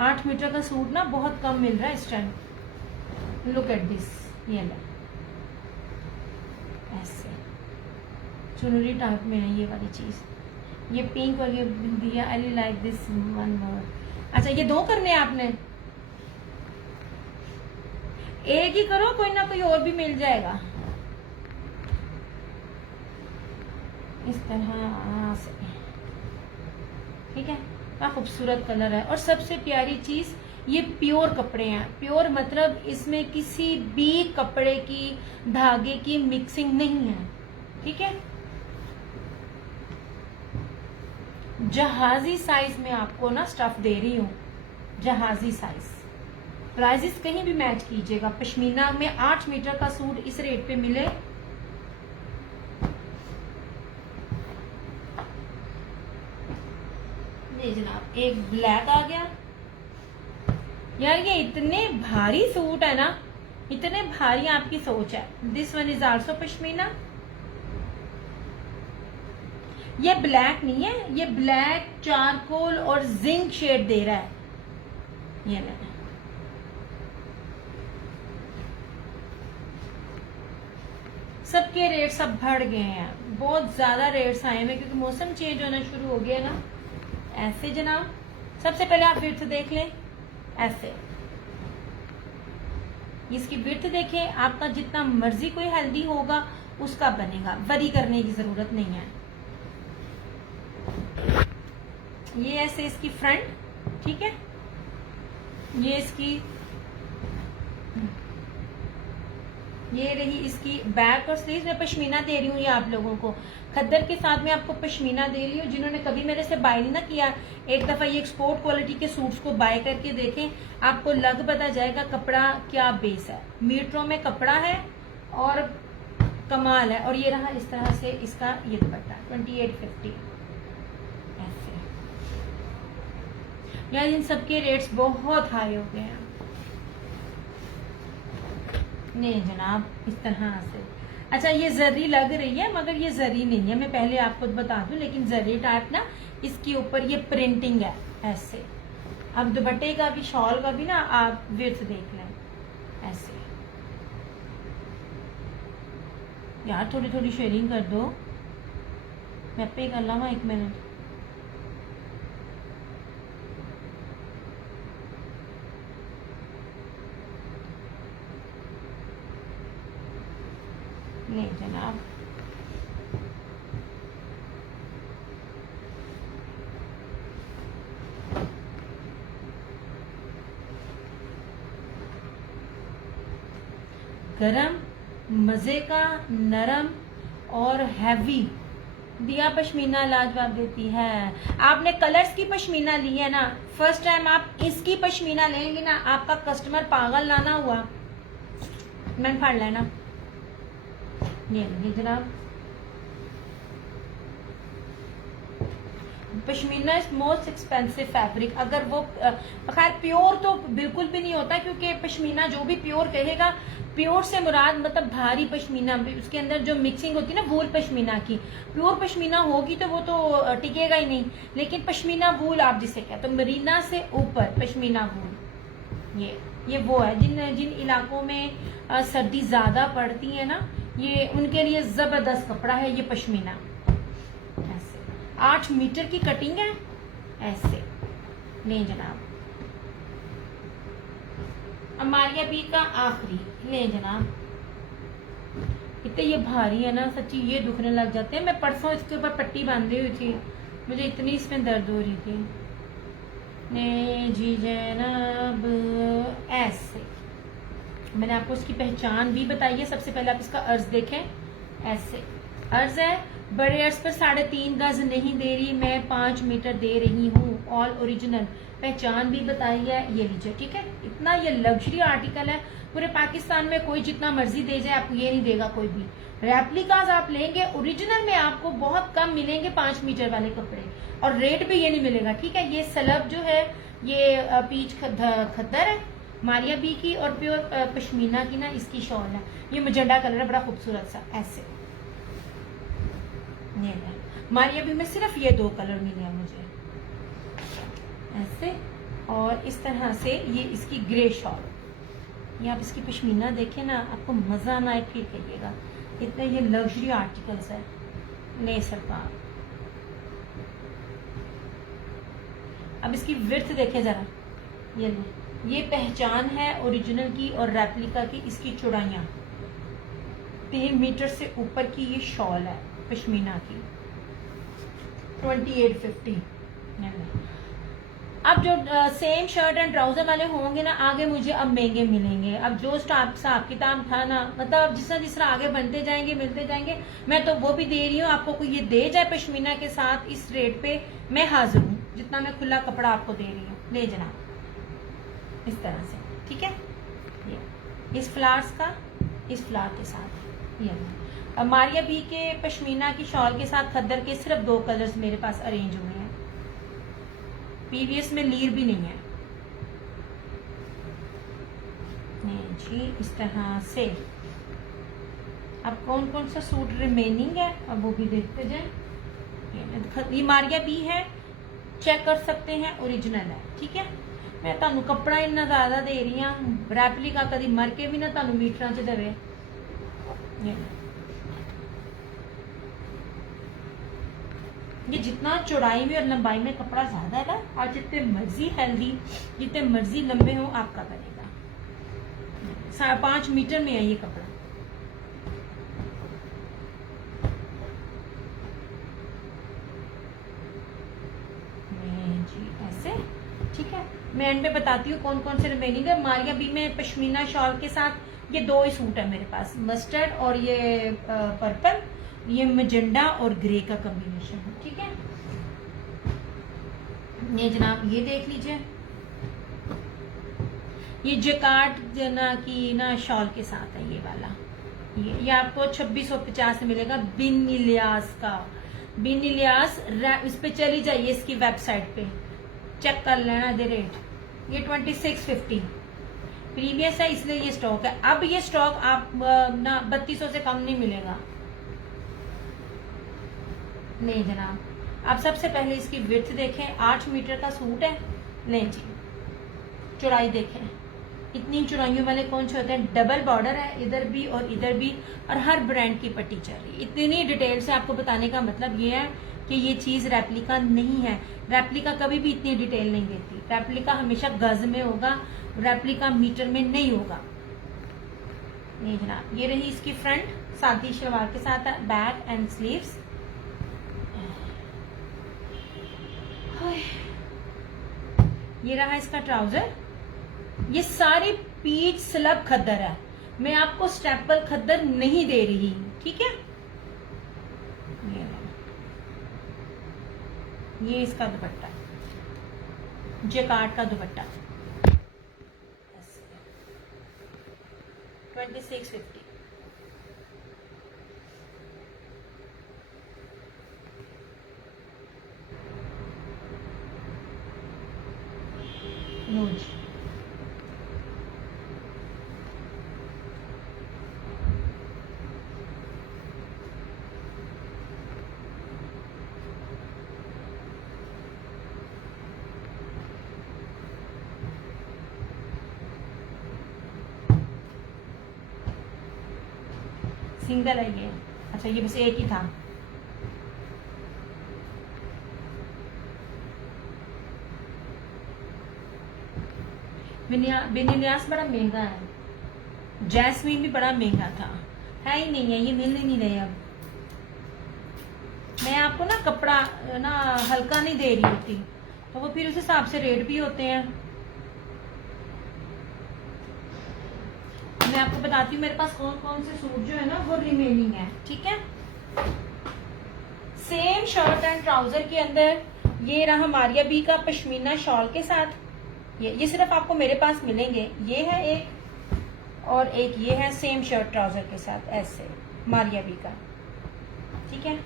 8 मीटर का सूट ना बहुत कम मिल रहा है इस टाइम। लुक एट दिस, ये ले ऐसे चुनरी टाइप में है ये वाली चीज। ये पिंक वगैरह दिया, I like this one more. अच्छा ये 2 करने हैं आपने, एक ही करो, कोई ना कोई और भी मिल जाएगा इस तरह से, ठीक है। क्या खूबसूरत कलर है। और सबसे प्यारी चीज, ये प्योर कपड़े हैं। प्योर मतलब इसमें किसी भी कपड़े की, धागे की मिक्सिंग नहीं है, ठीक है। जहाजी साइज में आपको ना स्टफ दे रही हूँ, जहाजी साइज। प्राइजेस कहीं भी मैच कीजिएगा। पश्मीना में 8 मीटर का सूट इस रेट पे मिले, ये जनाब एक ब्लैक आ गया। यार ये इतने भारी सूट है ना, इतने भारी आपकी सोच है। This one is also pashmina. ये ब्लैक नहीं है, ये ब्लैक, चारकोल और जिंक शेड दे रहा है। ये ले, सबके रेट सब बढ़ गए हैं, बहुत ज्यादा रेट्स आए हैं क्योंकि मौसम चेंज होना शुरू हो गया ना। ऐसे जनाब, सबसे पहले आप विड्थ देख लें, ऐसे इसकी विड्थ देखें। आपका जितना मर्जी कोई हेल्दी होगा उसका बनेगा, वरी करने की जरूरत नहीं है। ये ऐसे इसकी फ्रंट, ठीक है। ये इसकी, ये रही इसकी बैक और स्लीव्स। मैं पश्मीना दे रही हूँ ये आप लोगों को, खद्दर के साथ में आपको पश्मीना दे रही हूँ। जिन्होंने कभी मेरे से बाय नहीं ना किया, एक दफा ये एक्सपोर्ट क्वालिटी के सूट्स को बाय करके देखें, आपको लग पता जाएगा कपड़ा क्या बेस है। मीटरों में कपड़ा है और कमाल है। और ये रहा इस तरह से इसका ये दुपट्टा 2850। ऐसे यार इन सबके रेट्स बहुत हाई हो गए हैं। नहीं जनाब, इस तरह से। अच्छा ये जरी लग रही है मगर ये जरी नहीं है, मैं पहले आपको बता दूं। लेकिन जरी टाइप ना इसके ऊपर ये प्रिंटिंग है ऐसे। अब दुपट्टे का भी, शॉल का भी ना आप विड्थ देख लें ऐसे। यार थोड़ी थोड़ी शेयरिंग कर दो, मैं पे कर लावा 1 मिनट। नहीं जनाब, गरम, मजे का, नरम और हैवी दिया पश्मीना लाजवाब देती है। आपने कलर्स की पश्मीना ली है ना, फर्स्ट टाइम आप इसकी पश्मीना लेंगे ना, आपका कस्टमर पागल ना हुआ, मैंने फाड़ लेना। ये जनाब, pashmina is most expensive fabric. अगर वो खैर प्योर तो बिल्कुल भी नहीं होता, क्योंकि पश्मीना जो भी प्योर कहेगा, प्योर से मुराद मतलब भारी पश्मीना, उसके अंदर जो मिक्सिंग होती है ना वूल पश्मीना की, प्योर पश्मीना होगी तो वो तो टिकेगा ही नहीं। लेकिन पश्मीना वूल आप जिसे कहते हो, तो मरीना से ऊपर पश्मीना वूल, ये वो है जिन इलाकों में सर्दी ज्यादा पड़ती है ना, ये उनके लिए जबरदस्त कपड़ा है ये पश्मीना। ऐसे 8 मीटर की कटिंग है ऐसे। नहीं जनाब, अमारिया बी का आखिरी, ले जनाब। इतने ये भारी है ना, सच्ची ये दुखने लग जाते हैं। मैं परसों इसके ऊपर पट्टी बांधी हुई थी, मुझे इतनी इसमें दर्द हो रही थी। ने जी जनाब, ऐसे मैंने आपको इसकी पहचान भी बताई है। सबसे पहले आप इसका अर्ज देखें ऐसे। अर्ज है, बड़े अर्ज पर 3.5 गज नहीं दे रही मैं, 5 मीटर दे रही हूँ, ऑल ओरिजिनल, पहचान भी बताई है, ये लीजिए। ठीक है, इतना ये लग्जरी आर्टिकल है, पूरे पाकिस्तान में कोई जितना मर्जी दे जाए आपको ये नहीं देगा कोई भी। रेप्लिकाज आप लेंगे ओरिजिनल में आपको बहुत कम मिलेंगे 5 मीटर वाले कपड़े, और रेट भी ये नहीं मिलेगा। ठीक है, ये सलब जो है ये पीच खद्दर है मारिया बी की, और प्योर पश्मीना की ना इसकी शॉल है। ये मजेंडा कलर है, बड़ा खूबसूरत सा, ऐसे ये है। मारिया बी में सिर्फ ये 2 कलर मिले हैं मुझे, ऐसे और इस तरह से। ये इसकी ग्रे शॉल, ये आप इसकी पश्मीना देखें ना, आपको मजा ना आए फिर कहिएगा, इतने ये लग्जरी आर्टिकल्स है। ले सरकार, अब इसकी विड्थ देखें जरा, ये पहचान है ओरिजिनल की और रेप्लिका की। इसकी चौड़ाइयाँ 3 मीटर से ऊपर की ये शॉल है पश्मीना की, 2850। अब जो सेम शर्ट एंड ट्राउजर वाले होंगे ना, आगे मुझे अब महंगे मिलेंगे। अब जो हिसाब किताब था ना, मतलब जिस तरह आगे बनते जाएंगे मिलते जाएंगे, मैं तो वो भी दे रही हूँ आपको। कोई ये दे जाए पश्मीना के साथ इस रेट पे, मैं हाजिर हूँ, जितना मैं खुला कपड़ा आपको दे रही हूँ। ले जनाब, इस तरह से। ठीक है, ये इस फ्लावर्स का इस फ्लावर के साथ, ये मारिया बी के पश्मीना की शॉल के साथ खद्दर के सिर्फ 2 कलर्स मेरे पास अरेंज हुए हैं। पीवीएस में लीर भी नहीं है। नहीं जी, इस तरह से। अब कौन कौन सा सूट रिमेनिंग है अब वो भी देखते जाए। ये मारिया बी है, चेक कर सकते हैं, ओरिजिनल है। ठीक है, मैं तुहानू कपड़ा इन्ना ज्यादा दे रही हूँ, रेप्लिका कभी मर के भी ना तुहानू मीटरां च देवे। ये जितना चौड़ाई में और लंबाई में कपड़ा ज्यादा है ना, और जितने मर्जी हेल्दी, जितने मर्जी लंबे हो आपका बनेगा। 5.5 मीटर में है ये कपड़ा। जी ऐसे। ठीक है, मैं एंड में बताती हूँ कौन कौन से रिमेनिंग है। मारिया बी में पश्मीना शॉल के साथ ये 2 ही सूट है मेरे पास, मस्टर्ड और ये पर्पल, ये मजेंडा और ग्रे का कॉम्बिनेशन है। ठीक है, ये जनाब ये देख लीजिए, ये जैकार्ड ना की ना शॉल के साथ है ये वाला। ये आपको 2650 में मिलेगा, बिन इलियास का। बिन इलियास इस पे चली जाइए, इसकी वेबसाइट पे चेक कर लेना दे रेट। ये 2650 प्रीवियस है, इसलिए ये स्टॉक है। अब ये स्टॉक आप ना 3200 से कम नहीं मिलेगा। नहीं जनाब, आप सबसे पहले इसकी विड्थ देखें, 8 मीटर का सूट है। लें जी, चौड़ाई देखें, इतनी चौड़ाइयों वाले कौन से होते हैं। डबल बॉर्डर है इधर भी और इधर भी, और हर ब्रांड की पट्टी चल रही है। इतनी डिटेल से आपको बताने का मतलब ये है कि ये चीज रेप्लिका नहीं है। रेप्लिका कभी भी इतनी डिटेल नहीं देती। रेप्लिका हमेशा गज में होगा, रेप्लिका मीटर में नहीं होगा। नहीं जनाब, ये रही इसकी फ्रंट, सादी शलवार के साथ है, बैक एंड स्लीव्स। ये रहा इसका ट्राउजर। ये सारी पीच स्लब खद्दर है, मैं आपको स्टेपल खद्दर नहीं दे रही। ठीक है, ये इसका दुपट्टा, जैकार्ड का दुपट्टा 2650। नोज सिंगल है ये। अच्छा, ये बस एक ही था। बिनियास बड़ा महंगा है, जैस्मीन भी बड़ा महंगा था, है ही नहीं है, ये मिल ही नहीं रहे। अब मैं आपको ना कपड़ा ना हल्का नहीं दे रही होती, तो वो फिर उस हिसाब से रेट भी होते हैं। मैं आपको बताती हूँ मेरे पास कौन कौन से सूट जो है ना वो रिमेनिंग है। ठीक है, सेम शर्ट एंड ट्राउजर के अंदर ये रहा मारिया बी का पश्मीना शॉल के साथ। ये सिर्फ आपको मेरे पास मिलेंगे। ये है एक और एक ये है सेम शर्ट ट्राउजर के साथ ऐसे मारिया बी का, ठीक है।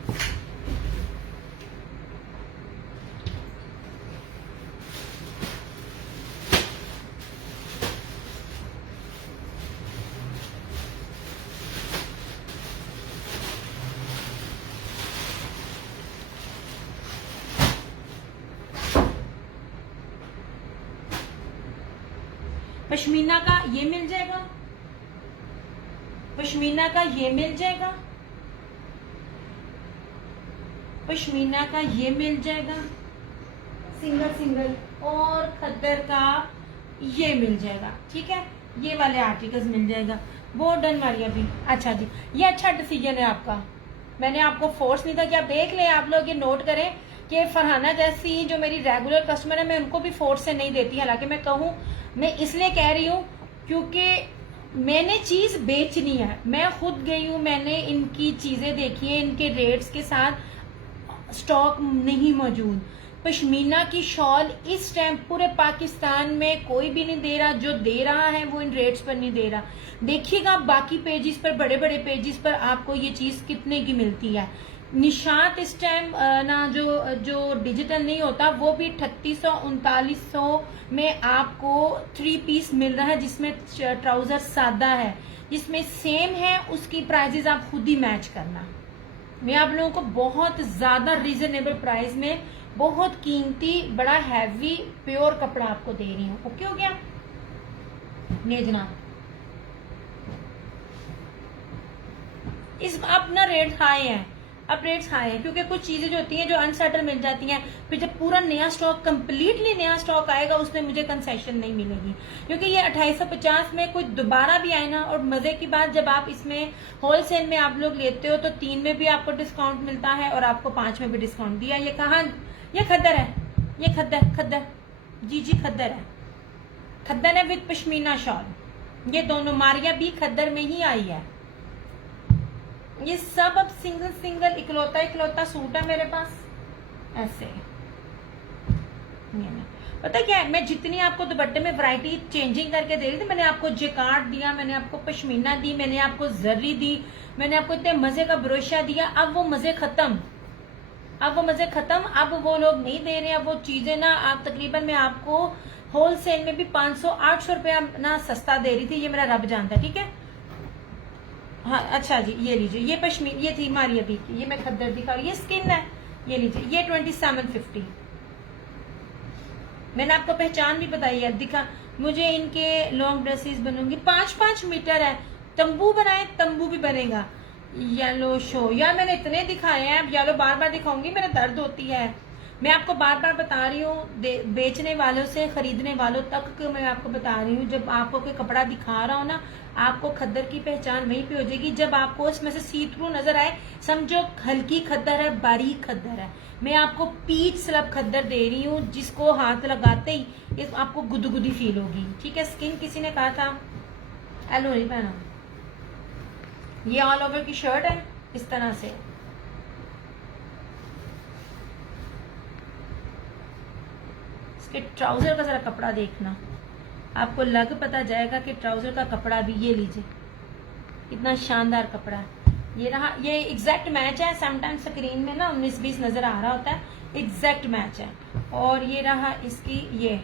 पश्मीना का ये मिल जाएगा, पश्मीना का ये मिल जाएगा, पश्मीना का ये मिल जाएगा सिंगल सिंगल, और खद्दर का ये मिल जाएगा, ठीक है। ये वाले आर्टिकल्स मिल जाएगा। वो डन मारिया भी। अच्छा जी, ये अच्छा डिसीजन है आपका। मैंने आपको फोर्स नहीं था कि आप देख लें। आप लोग ये नोट करें कि फरहाना जैसी जो मेरी रेगुलर कस्टमर है, मैं उनको भी फोर्स से नहीं देती। हालांकि मैं कहूँ, मैं इसलिए कह रही हूँ क्योंकि मैंने चीज बेचनी है। मैं खुद गई हूँ, मैंने इनकी चीजें देखी है, इनके रेट्स के साथ स्टॉक नहीं मौजूद। पश्मीना की शॉल इस टाइम पूरे पाकिस्तान में कोई भी नहीं दे रहा। जो दे रहा है वो इन रेट्स पर नहीं दे रहा। देखिएगा बाकी पेजेस पर, बड़े बड़े पेजेस पर आपको ये चीज कितने की मिलती है। निशात इस टाइम ना जो डिजिटल नहीं होता वो भी 3800-3900 में आपको 3 पीस मिल रहा है, जिसमें ट्राउजर सादा है, जिसमें सेम है। उसकी प्राइजेस आप खुद ही मैच करना। मैं आप लोगों को बहुत ज्यादा रीजनेबल प्राइस में बहुत कीमती बड़ा हैवी प्योर कपड़ा आपको दे रही हूँ। ओके हो गया? नहीं जनाब, इस अपना रेट हाई है, अब रेट्स हाई है क्योंकि कुछ चीजें जो होती हैं जो अनसेटल मिल जाती हैं। फिर जब पूरा नया स्टॉक, कंप्लीटली नया स्टॉक आएगा, उसमें मुझे कंसेशन नहीं मिलेगी। क्योंकि ये 2850 में कोई दोबारा भी आए ना, और मजे की बात, जब आप इसमें होलसेल में आप लोग लेते हो तो 3 में भी आपको डिस्काउंट मिलता है और आपको 5 में भी डिस्काउंट दिया। ये कहाँ, ये खद्दर है, ये खद्दर जी खद्दर है, खद्दर है विद पश्मीना शॉल। ये दोनों मारिया भी खद्दर में ही आई है। ये सब अब सिंगल सिंगल इकलौता सूट है मेरे पास ऐसे। पता क्या है, मैं जितनी आपको दुपट्टे में वैरायटी चेंजिंग करके दे रही थी, मैंने आपको जेकार्ड दिया, मैंने आपको पश्मीना दी, मैंने आपको जर्री दी, मैंने आपको इतने मजे का ब्रोशा दिया। अब वो मजे खत्म, अब वो मजे खत्म, अब वो लोग नहीं दे रहे। अब वो चीजें ना, आप तकरीबन मैं आपको होलसेल में भी 500-800 रुपया ना सस्ता दे रही थी। ये मेरा रब जानता है, ठीक है। हाँ अच्छा जी, ये लीजिए, ये पश्मीना, ये थी मारिया बी की, ये मैं खद्दर दिखा रही, ये स्किन है, ये लीजिए, ये 2750। मैंने आपको पहचान भी बताई है, दिखा। मुझे इनके लॉन्ग ड्रेसेस बनूंगी, 5-5 मीटर है। तंबू बनाए, तंबू भी बनेगा। येलो शो, यार मैंने इतने दिखाए हैं, अब येलो बार बार दिखाऊंगी, मेरा दर्द होती है। मैं आपको बार बार बता रही हूँ, बेचने वालों से खरीदने वालों तक मैं आपको बता रही हूँ, जब आपको कोई कपड़ा दिखा रहा हो ना, आपको खद्दर की पहचान वहीं पे हो जाएगी। जब आपको इसमें से सी थ्रू नजर आए, समझो हल्की खद्दर है, बारीक खद्दर है। मैं आपको पीच स्लब खद्दर दे रही हूँ, जिसको हाथ लगाते ही आपको गुदगुदी फील होगी, ठीक है। स्किन किसी ने कहा था, एलो नहीं पहना। ये ऑल ओवर की शर्ट है इस तरह से। इसके ट्राउजर का जरा कपड़ा देखना, आपको लग पता जाएगा कि ट्राउजर का कपड़ा भी, ये लीजिए, इतना शानदार कपड़ा है। ये रहा, ये एग्जैक्ट मैच है। समटाइम्स स्क्रीन में ना 19-20 नजर आ रहा होता है, एग्जैक्ट मैच है। और ये रहा इसकी, ये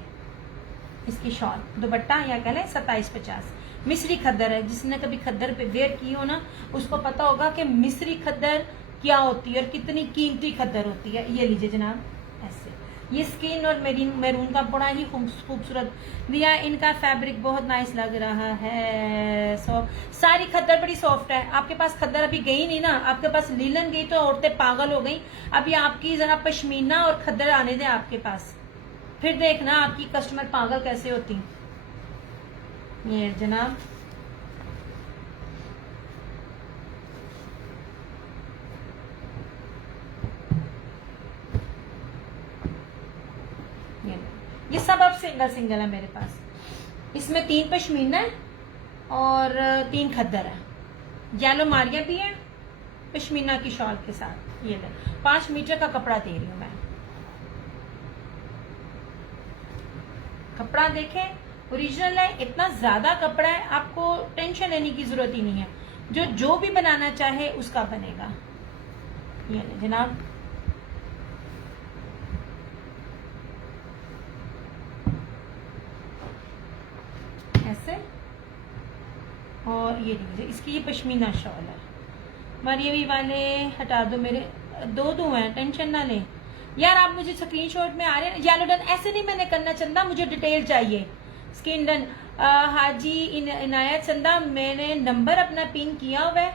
इसकी शॉल, दुपट्टा या कह लें 2750। मिस्री खद्दर है, जिसने कभी खद्दर पे वेयर की हो ना, उसको पता होगा कि मिस्री खद्दर क्या होती है और कितनी कीमती खद्दर होती है। ये लीजिए जनाब, ऐसे। ये स्किन और मैरून का बड़ा ही खूबसूरत दिया। इनका फैब्रिक बहुत नाइस लग रहा है। सारी खद्दर बड़ी सॉफ्ट है। आपके पास खद्दर अभी गई नहीं ना, आपके पास लीलन गई तो औरतें पागल हो गई। अभी आपकी जरा पश्मीना और खद्दर आने दे आपके पास, फिर देखना आपकी कस्टमर पागल कैसे होती। ये जनाब, ये सब अब सिंगल सिंगल है मेरे पास। इसमें 3 पश्मीना है और 3 खद्दर है। येलो मारिया भी है, पश्मीना की शॉल के साथ। ये ले 5 मीटर का कपड़ा दे रही हूँ मैं। कपड़ा देखें ओरिजिनल है, इतना ज्यादा कपड़ा है, आपको टेंशन लेने की जरूरत ही नहीं है। जो भी बनाना चाहे उसका बनेगा। ये ले जनाब, ऐसे। और ये देखिए इसकी ये पश्मीना शॉल है। मरियवी वाले हटा दो, मेरे दो हैं, टेंशन ना लें यार। आप मुझे स्क्रीनशॉट में आ रहे हैं येलो डन, ऐसे नहीं मैंने करना चंदा, मुझे डिटेल चाहिए। स्किन डन हाजी इनायत चंदा, मैंने नंबर अपना पिन किया हुआ है,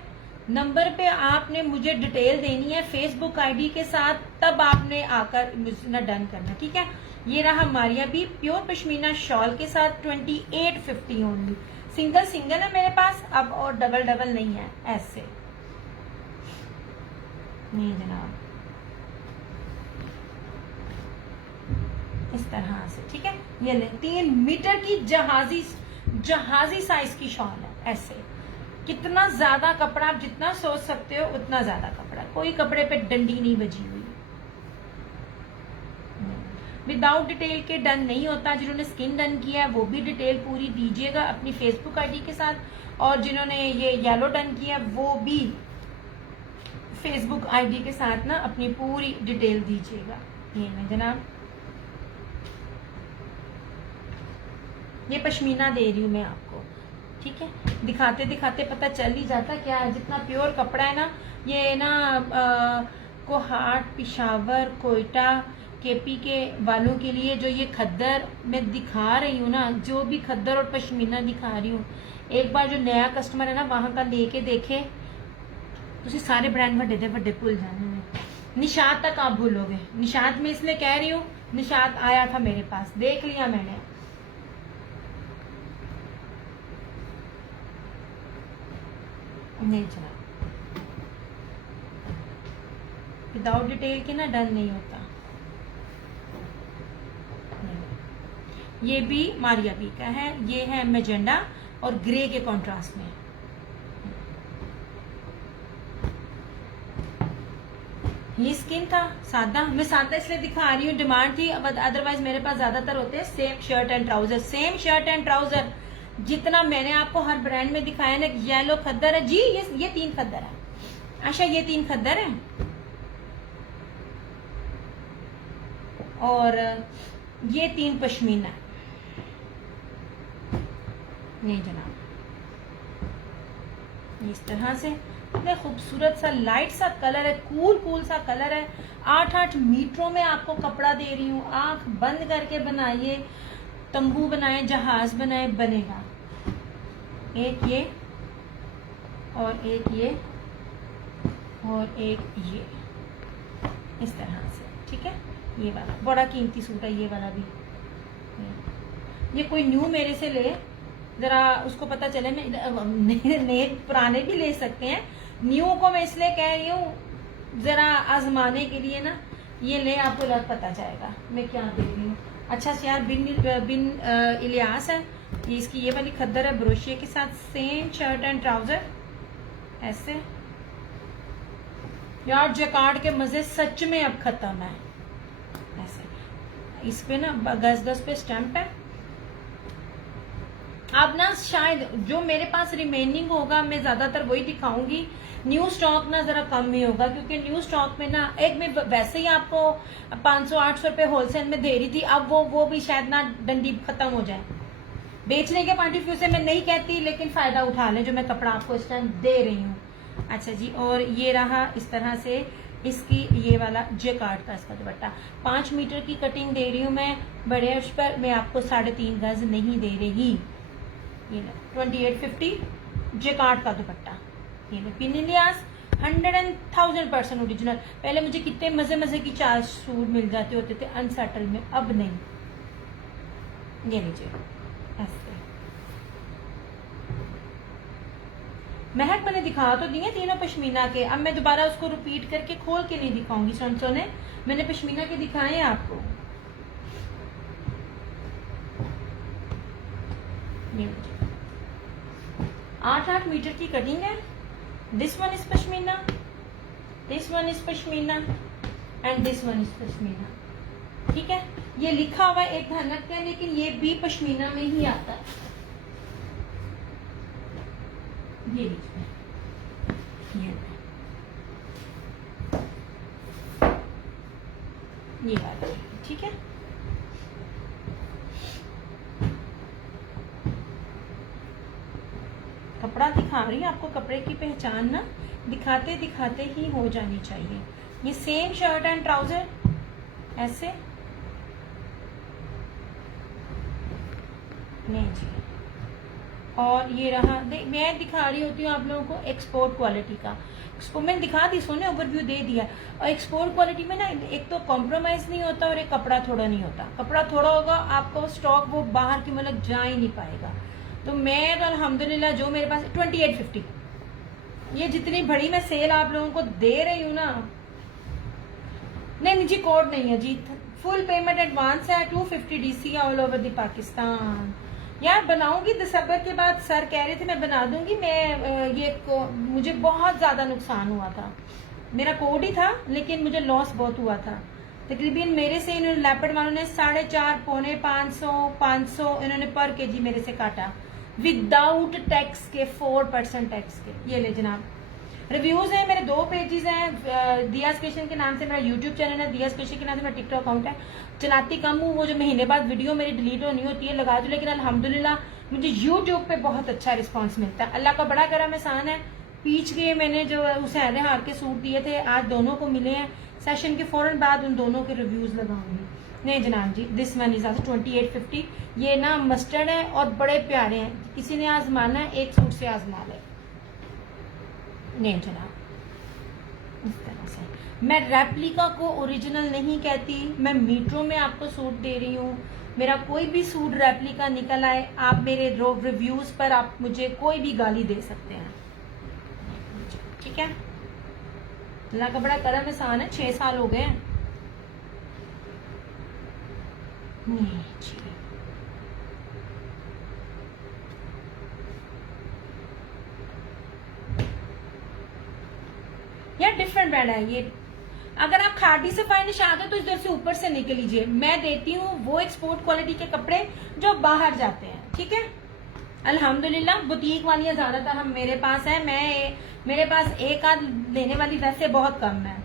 नंबर पे आपने मुझे डिटेल देनी है फेसबुक आईडी के साथ, तब आपने आकर मुझे डन करना, ठीक है। ये रहा मारिया भी प्योर पश्मीना शॉल के साथ 2850 ओनली। सिंगल सिंगल है मेरे पास अब, और डबल डबल नहीं है। ऐसे नहीं जनाब, इस तरह से, ठीक है। ये ले 3 मीटर की जहाजी साइज की शॉल है। ऐसे कितना ज्यादा कपड़ा, आप जितना सोच सकते हो उतना ज्यादा कपड़ा, कोई कपड़े पे डंडी नहीं बजी हुई। विदाउट डिटेल के डन नहीं होता। जिन्होंने स्किन डन किया है वो भी डिटेल पूरी दीजिएगा अपनी फेसबुक आईडी के साथ, और जिन्होंने ये येलो डन किया वो भी फेसबुक आईडी के साथ ना अपनी पूरी डिटेल दीजिएगा। ये मैं जनाब, ये पश्मीना दे रही हूँ मैं आपको, ठीक है। दिखाते दिखाते पता चल ही जाता क्या है, जितना प्योर कपड़ा है ना। ये ना कोहाट, पिशावर, कोयटा, केपी के वालों के लिए जो ये खद्दर मैं दिखा रही हूँ ना, जो भी खद्दर और पश्मीना दिखा रही हूँ, एक बार जो नया कस्टमर है ना वहां का लेके देखे, तुझे सारे ब्रांड बड़े बड़े भूल जाने में। निशात तक आप भूलोगे। निशात में इसलिए कह रही हूँ, निशात आया था मेरे पास, देख लिया मैंने। नहीं चला, विदाउट डिटेल के ना डन नहीं होता। ये भी मारिया बी का है, ये है मैजेंडा और ग्रे के कॉन्ट्रास्ट में। ये स्किन था सादा, मैं सादा इसलिए दिखा रही हूँ, डिमांड थी, अदरवाइज मेरे पास ज्यादातर होते हैं same shirt and trouser. Same shirt and trouser जितना मैंने आपको हर ब्रांड में दिखाया ना। येलो खद्दर है जी, ये 3 खद्दर है। अच्छा ये 3 खद्दर है, और ये 3 पश्मीना है। ये जनाब इस तरह से इतने खूबसूरत सा लाइट सा कलर है, कूल सा कलर है। 8-8 मीटरों में आपको कपड़ा दे रही हूँ। आंख बंद करके बनाइए, तंबू बनाए, जहाज बनाए, बनेगा। एक ये और एक ये और एक ये, इस तरह से, ठीक है। ये वाला बड़ा कीमती सूट है, ये वाला भी। ये कोई न्यू मेरे से ले, जरा उसको पता चले। नए पुराने भी ले सकते हैं, न्यू को मैं इसलिए कह रही हूँ जरा आजमाने के लिए ना। ये ले, आपको लग पता जाएगा मैं क्या दे रही हूँ। अच्छा से यार, बिन इलियास है ये, इसकी ये वाली खद्दर है ब्रोशिया के साथ, सेम शर्ट एंड ट्राउजर। ऐसे यार जैकार्ड के मजे सच में अब खत्म है। ऐसे इस पे ना गज पे स्टैंप है। अब ना शायद जो मेरे पास रिमेनिंग होगा मैं ज्यादातर वही दिखाऊंगी। न्यू स्टॉक ना जरा कम ही होगा, क्योंकि न्यू स्टॉक में ना एक में वैसे ही आपको 500-800 रुपए होलसेल में दे रही थी, अब वो भी शायद ना डंडी खत्म हो जाए। बेचने के पॉइंट ऑफ व्यू से मैं नहीं कहती, लेकिन फायदा उठा लें जो मैं कपड़ा आपको इस टाइम दे रही हूँ। अच्छा जी, और ये रहा इस तरह से इसकी ये वाला जैकार्ड का इसका दुपट्टा। 5 मीटर की कटिंग दे रही हूँ मैं, बड़े अर्श पर मैं आपको 3.5 गज नहीं दे रही। ये 2850 जैकार्ड का दुपट्टा। ये पिन इलियास 100,000% ओरिजिनल। पहले मुझे कितने मजे की 4 सूट मिल जाते होते थे अनसेटल में, अब नहीं। ये लीजिए ऐसे। महक मैंने दिखा तो दिए तीनों पश्मीना के, अब मैं दोबारा उसको रिपीट करके खोल के नहीं दिखाऊंगी। सोने मैंने पश्मीना के दिखाए हैं आपको। ये 8-8 मीटर की कटिंग है। This one is pashmina this one is pashmina and this one is pashmina, ठीक है। ये लिखा हुआ है एक ध्यान रखते हैं, लेकिन ये भी पश्मीना में ही आता है। ये लीजिए, ये वाला, ठीक है। कपड़ा दिखा रही है आपको, कपड़े की पहचान ना दिखाते दिखाते ही हो जानी चाहिए। ये सेम शर्ट एंड ट्राउजर ऐसे नहीं जी, और ये रहा मैं दिखा रही होती हूँ आप लोगों को एक्सपोर्ट क्वालिटी का। मैंने दिखा दी, सोने ओवरव्यू दे दिया। और एक्सपोर्ट क्वालिटी में ना एक तो कॉम्प्रोमाइज नहीं होता और एक कपड़ा थोड़ा नहीं होता। कपड़ा थोड़ा होगा आपको स्टॉक वो बाहर की मतलब जा ही नहीं पाएगा। तो मैं तो अल्हम्दुलिल्लाह जो मेरे पास 2850, ये जितनी बड़ी मैं सेल आप लोगों को दे रही हूँ ना, नहीं जी कोड नहीं है जी, फुल पेमेंट एडवांस है, 250 DC all over the Pakistan. यार बनाऊंगी दिसंबर के बाद, सर कह रहे थे मैं बना दूंगी। मैं मुझे बहुत ज्यादा नुकसान हुआ था, मेरा कोड ही था लेकिन मुझे लॉस बहुत हुआ था। तकरीबन मेरे से इन्होंने लैपट वालों ने 450 पौने 500 इन्होंने पर केजी मेरे से काटा, विदाउट टैक्स के, 4% टैक्स के। ये ले जनाब, रिव्यूज है मेरे 2 पेजेस हैं। दिया स्पेशल के नाम से मेरा यूट्यूब चैनल है, दिया स्पेशल के नाम से मेरा टिकटॉक अकाउंट है। चलाती कम हूँ, वो जो महीने बाद वीडियो मेरी डिलीट होनी होती है लगा दो, लेकिन अल्हम्दुलिल्लाह मुझे यूट्यूब पे बहुत अच्छा रिस्पांस मिलता है। अल्लाह का बड़ा करम एहसान है। पीच के मैंने जो हुसैन हार के सूट दिए थे, आज दोनों को मिले हैं। सेशन के फौरन बाद उन दोनों के रिव्यूज लगाऊंगी। नहीं जनाब जी, दिस वन इज 2850। ये ना मस्टर्ड है और बड़े प्यारे हैं, किसी ने आजमाना है एक सूट से आजमा ले। नहीं जनाब, इस तरह से मैं रेप्लिका को ओरिजिनल नहीं कहती, मैं मीटरों में आपको सूट दे रही हूँ। मेरा कोई भी सूट रेप्लिका निकल आए, आप मेरे रिव्यूज पर आप मुझे कोई भी गाली दे सकते हैं, ठीक है। अल्लाह का बड़ा करम एहसान है, 6 साल हो गए हैं। यार डिफरेंट ब्रांड है ये। अगर आप खादी से फाइनिश आते तो इधर से ऊपर से निकल लीजिए। मैं देती हूँ वो एक्सपोर्ट क्वालिटी के कपड़े जो बाहर जाते हैं, ठीक है। अल्हम्दुलिल्लाह बुटीक वालियां ज्यादातर हम मेरे पास है, मेरे पास एक आध लेने वाली वैसे बहुत कम है।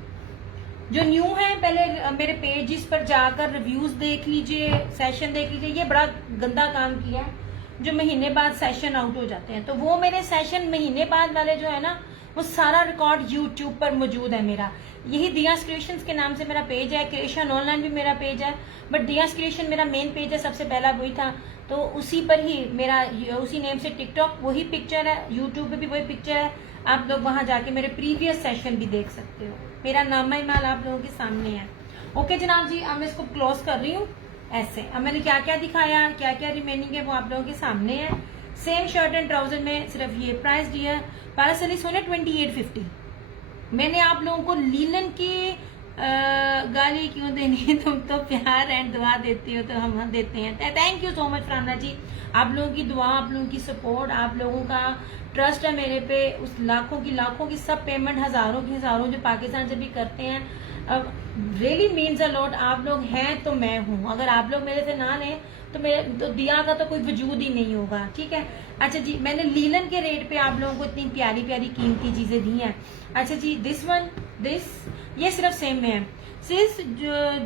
जो न्यू है पहले मेरे पेजेस पर जाकर रिव्यूज देख लीजिए, सेशन देख लीजिए। ये बड़ा गंदा काम किया है जो महीने बाद सेशन आउट हो जाते हैं। तो वो मेरे सेशन महीने बाद वाले जो है ना, वो सारा रिकॉर्ड यूट्यूब पर मौजूद है मेरा। यही दियास क्रिएशंस के नाम से मेरा पेज है, क्रिएशन ऑनलाइन भी मेरा पेज है, बट दियास क्रिएशन मेरा मेन पेज है, सबसे पहला वही था। तो उसी पर ही मेरा, उसी नेम से टिकटॉक वही पिक्चर है, यूट्यूब पे भी वही पिक्चर है। आप लोग वहां जाके मेरे प्रीवियस सेशन भी देख सकते हो। मेरा नामा माल आप लोगों के सामने है। ओके जनाब जी, अब मैं इसको क्लोज कर रही हूँ ऐसे। अब मैंने क्या क्या दिखाया, क्या क्या रिमेनिंग है, वो आप लोगों के सामने है। सेम शर्ट एंड ट्राउजर में सिर्फ ये प्राइस दिया है, पैरासली सोने 2850। मैंने आप लोगों को लीलन की गाली क्यों देनी, तुम तो प्यार एंड दुआ देती हो तो हम देते हैं। थैंक यू सो मच फराना जी, आप लोगों की दुआ, आप लोगों की सपोर्ट, आप लोगों का ट्रस्ट है मेरे पे। उस लाखों की सब पेमेंट, हजारों की हजारों जो पाकिस्तान से भी करते हैं, अब रियली मीन्स अ लॉट। आप लोग हैं तो मैं हूँ, अगर आप लोग मेरे से ना लें तो दिया का तो कोई वजूद ही नहीं होगा, ठीक है। अच्छा जी, मैंने लीलन के रेट पे आप लोगों को इतनी प्यारी प्यारी कीमती चीजें दी हैं। अच्छा जी, दिस ये सिर्फ सेम में है। सिर्फ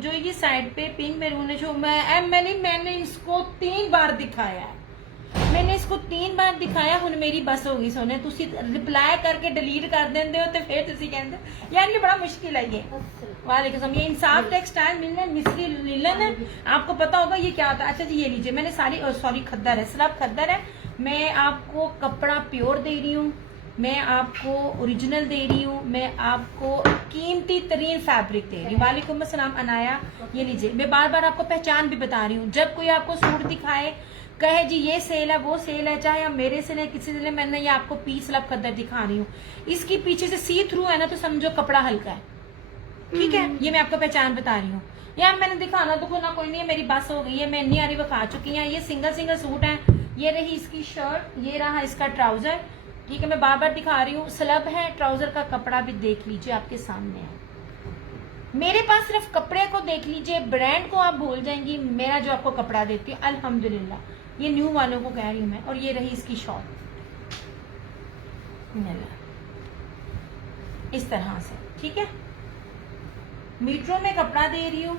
जो ये साइड पे पिंक मेरून है, जो मैंने इसको 3 बार दिखाया है। मैंने इसको 3 बार दिखाया, हुन मेरी बस हो गई सोने। तुसी रिप्लाई करके डिलीट कर देंदे हो, तो फिर तुसी कहंदे यार ये बड़ा मुश्किल है। ये वालेकुम सलाम, ये इंसाफ टेक्सटाइल मिलने मिस्री लीलन है, आपको पता होगा ये क्या होता है। अच्छा जी, ये लीजिए, मैंने सारी सॉरी खद्दर है, सिर्फ खद्दर है। मैं आपको कपड़ा प्योर दे रही हूँ, मैं आपको ओरिजिनल दे रही हूँ, मैं आपको कीमती तरीन फैब्रिक दे रही हूँ। वालेकुम अस्सलाम अनाया, ये लीजिए। मैं बार बार आपको पहचान भी बता रही हूँ। जब कोई आपको सूट दिखाए, कहे जी ये सेल है वो सेल है, चाहे आप मेरे से ले किसी से ले, मैंने ये आपको पीस लब खद्दर दिखा रही हूँ। इसकी पीछे से सी थ्रू है ना, तो समझो कपड़ा हल्का है, ठीक है। ये मैं आपको पहचान बता रही हूँ। यार मैंने दिखाना तो कोई नहीं है, मेरी बस हो गई है, मैं इतनी खा चुकी है। ये सिंगल सूट है। ये रही इसकी शर्ट, ये रहा इसका ट्राउजर, ठीक है, मैं बार बार दिखा रही हूँ। स्लब है, ट्राउजर का कपड़ा भी देख लीजिए, आपके सामने है। मेरे पास सिर्फ कपड़े को देख लीजिए, ब्रांड को आप भूल जाएंगी। मेरा जो आपको कपड़ा देती है अल्हम्दुलिल्लाह, ये न्यू वालों को कह रही हूँ मैं। और ये रही इसकी शॉल, इस तरह से, ठीक है। मीटरों में कपड़ा दे रही हूँ,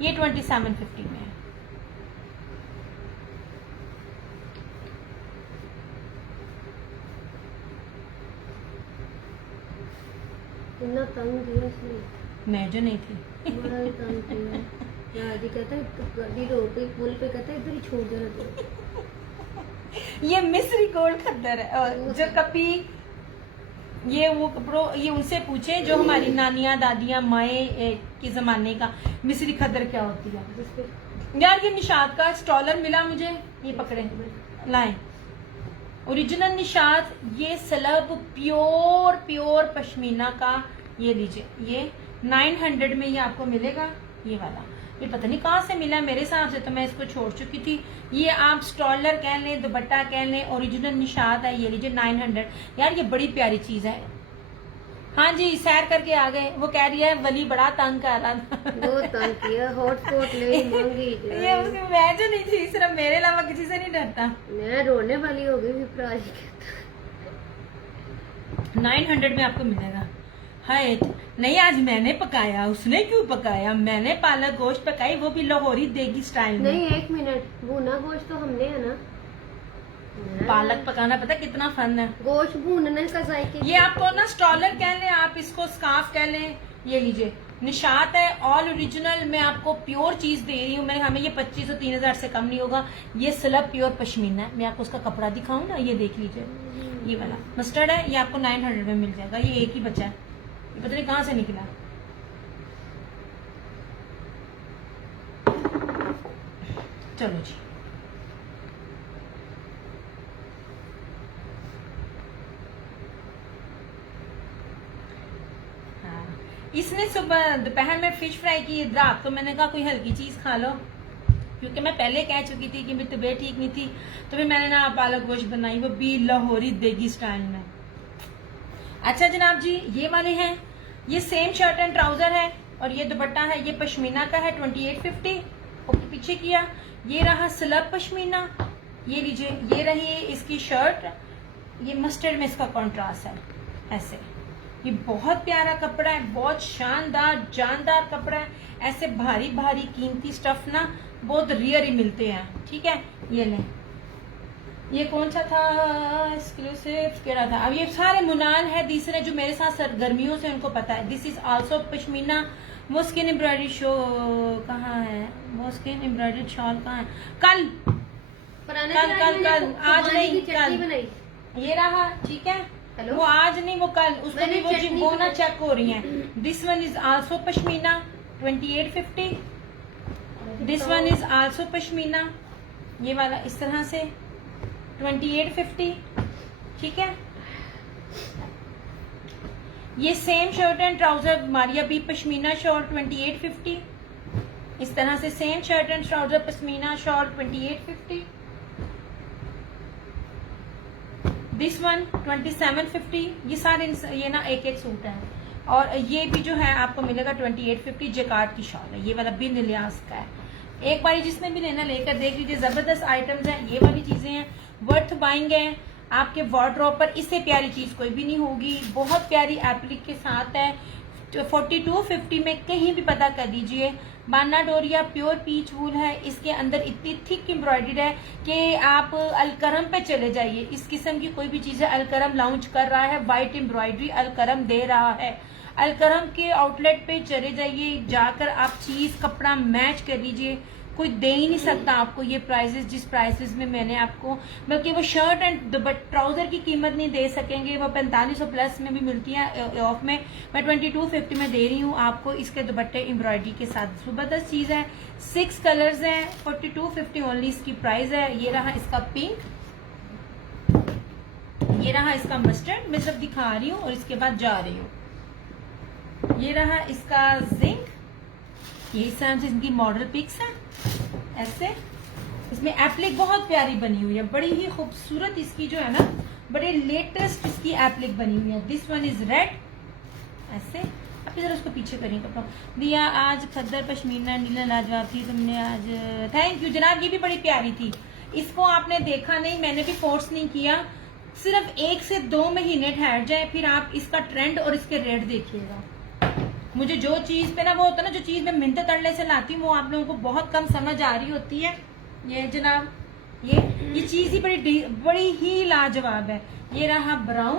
ये 2750 में है। इतना तंग किया इसने, मैं जो नहीं थी बड़ा ही तंग किया यार। जी कहता है गाड़ी रोक गई पुल पे, कहता है इधर ही छोड़ देना तो। ये मिस्री गोल्ड खद्दर है। और जो कपी, ये वो कपड़ों, ये उनसे पूछे जो हमारी नानियां दादियां माए के जमाने का मिस्री खद्दर क्या होती है। यार ये निशात का स्टॉलर मिला मुझे, ये पकड़े लाए, ओरिजिनल निशात। ये सलब प्योर प्योर पश्मीना का, ये लीजिए, ये 900 में ये आपको मिलेगा। ये वाला ये पता नहीं कहाँ से मिला, मेरे हिसाब से तो मैं इसको छोड़ चुकी थी। ये आप स्टॉलर कह लें, दुपट्टा कह लें, ओरिजिनल निशात है। ये लीजिए 900। यार ये बड़ी प्यारी चीज है। हाँ जी, सैर करके आ गए। वो कह रही है वली बड़ा तंग कर रहा था। वो तंग किया, हॉटस्पॉट नहीं मांगी ये उसकी मैं जो नहीं थी, सिर्फ मेरे अलावा किसी से नहीं डरता। मैं रोने वाली हो गई फिर। 900 में आपको मिलेगा। हाय नहीं, आज मैंने पकाया, उसने क्यों पकाया? मैंने पालक गोश्त पकाई, वो भी लाहौरी देगी स्टाइल में। नहीं, एक मिनट, भुना गोश्त तो हमने है ना। पालक पकाना पता कितना फन है। गोश्त भूनने का जायके। ये आपको ना स्टॉलर कह लें, आप इसको स्कार्फ कह लें। ये लीजिए, निशात है, ऑल ओरिजिनल। मैं आपको प्योर चीज दे रही हूँ। मैंने हमें ये 2500 3000 से कम नहीं होगा। ये स्लब प्योर पश्मीना है। मैं आपको उसका कपड़ा दिखाऊं ना, ये देख लीजिए, ये वाला मस्टर्ड है। ये आपको 900 में मिल जाएगा। ये एक ही बचा है, ये पता नहीं कहाँ से निकला। चलो जी, इसने सुबह दोपहर में फिश फ्राई की, रात तो मैंने कहा कोई हल्की चीज खा लो, क्योंकि मैं पहले कह चुकी थी कि मेरी तबीयत ठीक नहीं थी। तो फिर मैंने ना पालक गोश्त बनाई, वो भी लाहौरी देगी स्टाइल में। अच्छा जनाब जी, ये वाले हैं, ये सेम शर्ट एंड ट्राउजर है और ये दुपट्टा है। ये पश्मीना का है 2850। ओके, पीछे किया। ये रहा स्लब पश्मीना। ये लीजिए, ये रही इसकी शर्ट। ये मस्टर्ड में इसका कॉन्ट्रास्ट है ऐसे। ये बहुत प्यारा कपड़ा है, बहुत शानदार जानदार कपड़ा है। ऐसे भारी भारी कीमती स्टफ ना बहुत रेयर ही मिलते हैं। ठीक है, ये लें। ये कौन सा था एक्सक्लूसिव, केड़ा था? अब ये सारे मुनाल है तीसरे जो मेरे साथ सरगर्मियों से उनको पता है। This is also pashmina. वो स्किन एम्ब्रॉयडरी शो कहाँ है? वो स्किन एम्ब्रॉयडरी शॉल कहाँ है? कल आज नहीं, कल ये रहा। ठीक है, वो आज नहीं, वो कल। उसको भी वो ना चेक हो रही है। This one is also pashmina 2850। This one is also pashmina, ये वाला इस तरह से 2850। ठीक है, ये same shirt and trouser Maria B pashmina shawl 2850। इस तरह से same shirt and trouser pashmina shawl 2850। This one 2750। ये सारे ये ना एक एक सूट है। और ये भी जो है आपको मिलेगा 2850। जेकार्ड की शॉल है, ये वाला बिन इलियास का है। एक बारी जिसने भी लेना लेकर देख लीजिए, जबरदस्त आइटम्स हैं। ये वाली चीजें हैं, वर्थ बाइंग है। आपके वार्डरोब पर इससे प्यारी चीज कोई भी नहीं होगी। बहुत प्यारी एप्लिक के साथ है। 4250 में कहीं भी पता कर लीजिए। बाना डोरिया प्योर पीच वूल है। इसके अंदर इतनी थिक एम्ब्रॉयडरी है कि आप अलकरम पे चले जाइए। इस किस्म की कोई भी चीज है, अलकरम लॉन्च कर रहा है, व्हाइट एम्ब्रॉयडरी अलकरम दे रहा है। अलकरम के आउटलेट पे चले जाइए, जाकर आप चीज कपड़ा मैच कर लीजिए। कोई दे ही नहीं सकता आपको ये प्राइसेस जिस प्राइसेस में मैंने आपको, बल्कि वो शर्ट एंड ट्राउजर की कीमत नहीं दे सकेंगे। वो 4500 प्लस में भी मिलती है ऑफ में। मैं 2250 में दे रही हूँ आपको इसके दुपट्टे एम्ब्रॉयडरी के साथ। जबरदस्त चीज है। 6 कलर्स हैं, 4250 ओनली इसकी प्राइस है। ये रहा इसका पिंक, ये रहा इसका मस्टर्ड, मैं सब दिखा रही हूँ और इसके बाद जा रही हूँ। ये रहा इसका जिंक, ये इस तरह से इनकी मॉडल पिक्स हैं ऐसे। इसमें एप्लिक बहुत प्यारी बनी हुई है, बड़ी ही खूबसूरत इसकी जो है ना, बड़े लेटेस्ट इसकी एप्लिक बनी हुई है। दिस वन इज रेड, ऐसे। अब जरा उसको पीछे करें कपड़ा। दिया आज खद्दर पश्मीना नीला लाजवाब थी तुमने आज, थैंक यू जनाब, ये भी बड़ी प्यारी थी। इसको आपने देखा नहीं, मैंने भी फोर्स नहीं किया, सिर्फ 1 से 2 महीने ठहर जाए, फिर आप इसका ट्रेंड और इसके रेट देखिएगा। मुझे जो चीज पे ना वो होता है ना, जो चीज मैं मिनट तड़ने से लाती हूँ वो आप लोगों को बहुत कम समझ आ रही होती है। ये जनाब, ये चीज ही बड़ी ही लाजवाब है। ये रहा ब्राउन,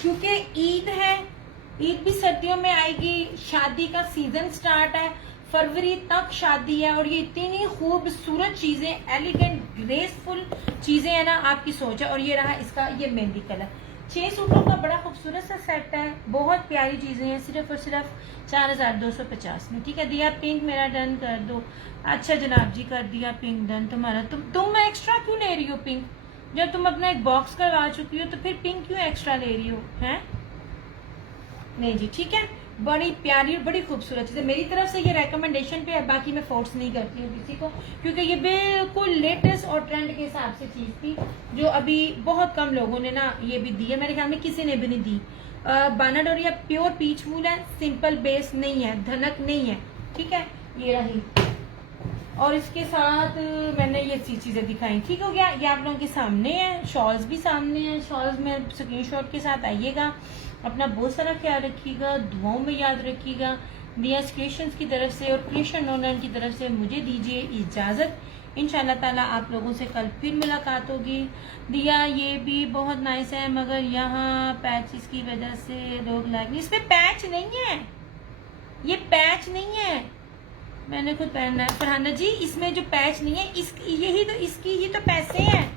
क्योंकि ईद है, ईद भी सर्दियों में आएगी, शादी का सीजन स्टार्ट है, फरवरी तक शादी है, और ये इतनी खूबसूरत चीजें, एलिगेंट ग्रेसफुल चीजें है ना, आपकी सोच है। और ये रहा इसका ये मेहंदी कलर। 6 सूटों का बड़ा खूबसूरत सा सेट है, बहुत प्यारी चीजें हैं, सिर्फ और सिर्फ 4250 में। ठीक है, दिया पिंक मेरा डन कर दो। अच्छा जनाब जी, कर दिया पिंक डन तुम्हारा। तुम एक्स्ट्रा क्यों ले रही हो पिंक? जब तुम अपना एक बॉक्स करवा चुकी हो तो फिर पिंक क्यों एक्स्ट्रा ले रही हो? हैं? नहीं जी, ठीक है, बड़ी प्यारी और बड़ी खूबसूरत चीज है। मेरी तरफ से ये रेकमेंडेशन पे है, बाकी मैं फोर्स नहीं करती हूँ किसी को, क्योंकि ये बिल्कुल लेटेस्ट और ट्रेंड के हिसाब से चीज थी, जो अभी बहुत कम लोगों ने ना ये भी दी है, मेरे ख्याल में किसी ने भी नहीं दी। बानाडोरिया प्योर पीच वूल है, सिंपल बेस नहीं है, धनक नहीं है। ठीक है, ये रही, और इसके साथ मैंने ये चीजें दिखाई। ठीक हो गया, ये आप लोगों के सामने है, शॉल्स भी सामने है। शॉल्स में स्क्रीनशॉट के साथ आइएगा, अपना बहुत सारा ख्याल रखिएगा, दुआओं में याद रखिएगा। दिया क्रिएशंस की तरफ से और क्रिएशन ऑनलाइन की तरफ से मुझे दीजिए इजाजत। इंशाल्लाह ताला आप लोगों से कल फिर मुलाकात होगी। दिया ये भी बहुत नाइस है, मगर यहाँ पैचेस की वजह से लोग लाइक, इसमें पैच नहीं है, ये पैच नहीं है, मैंने खुद पहनना है। फरहाना जी, इसमें जो पैच नहीं है, यही तो इसकी ही तो पैसे हैं,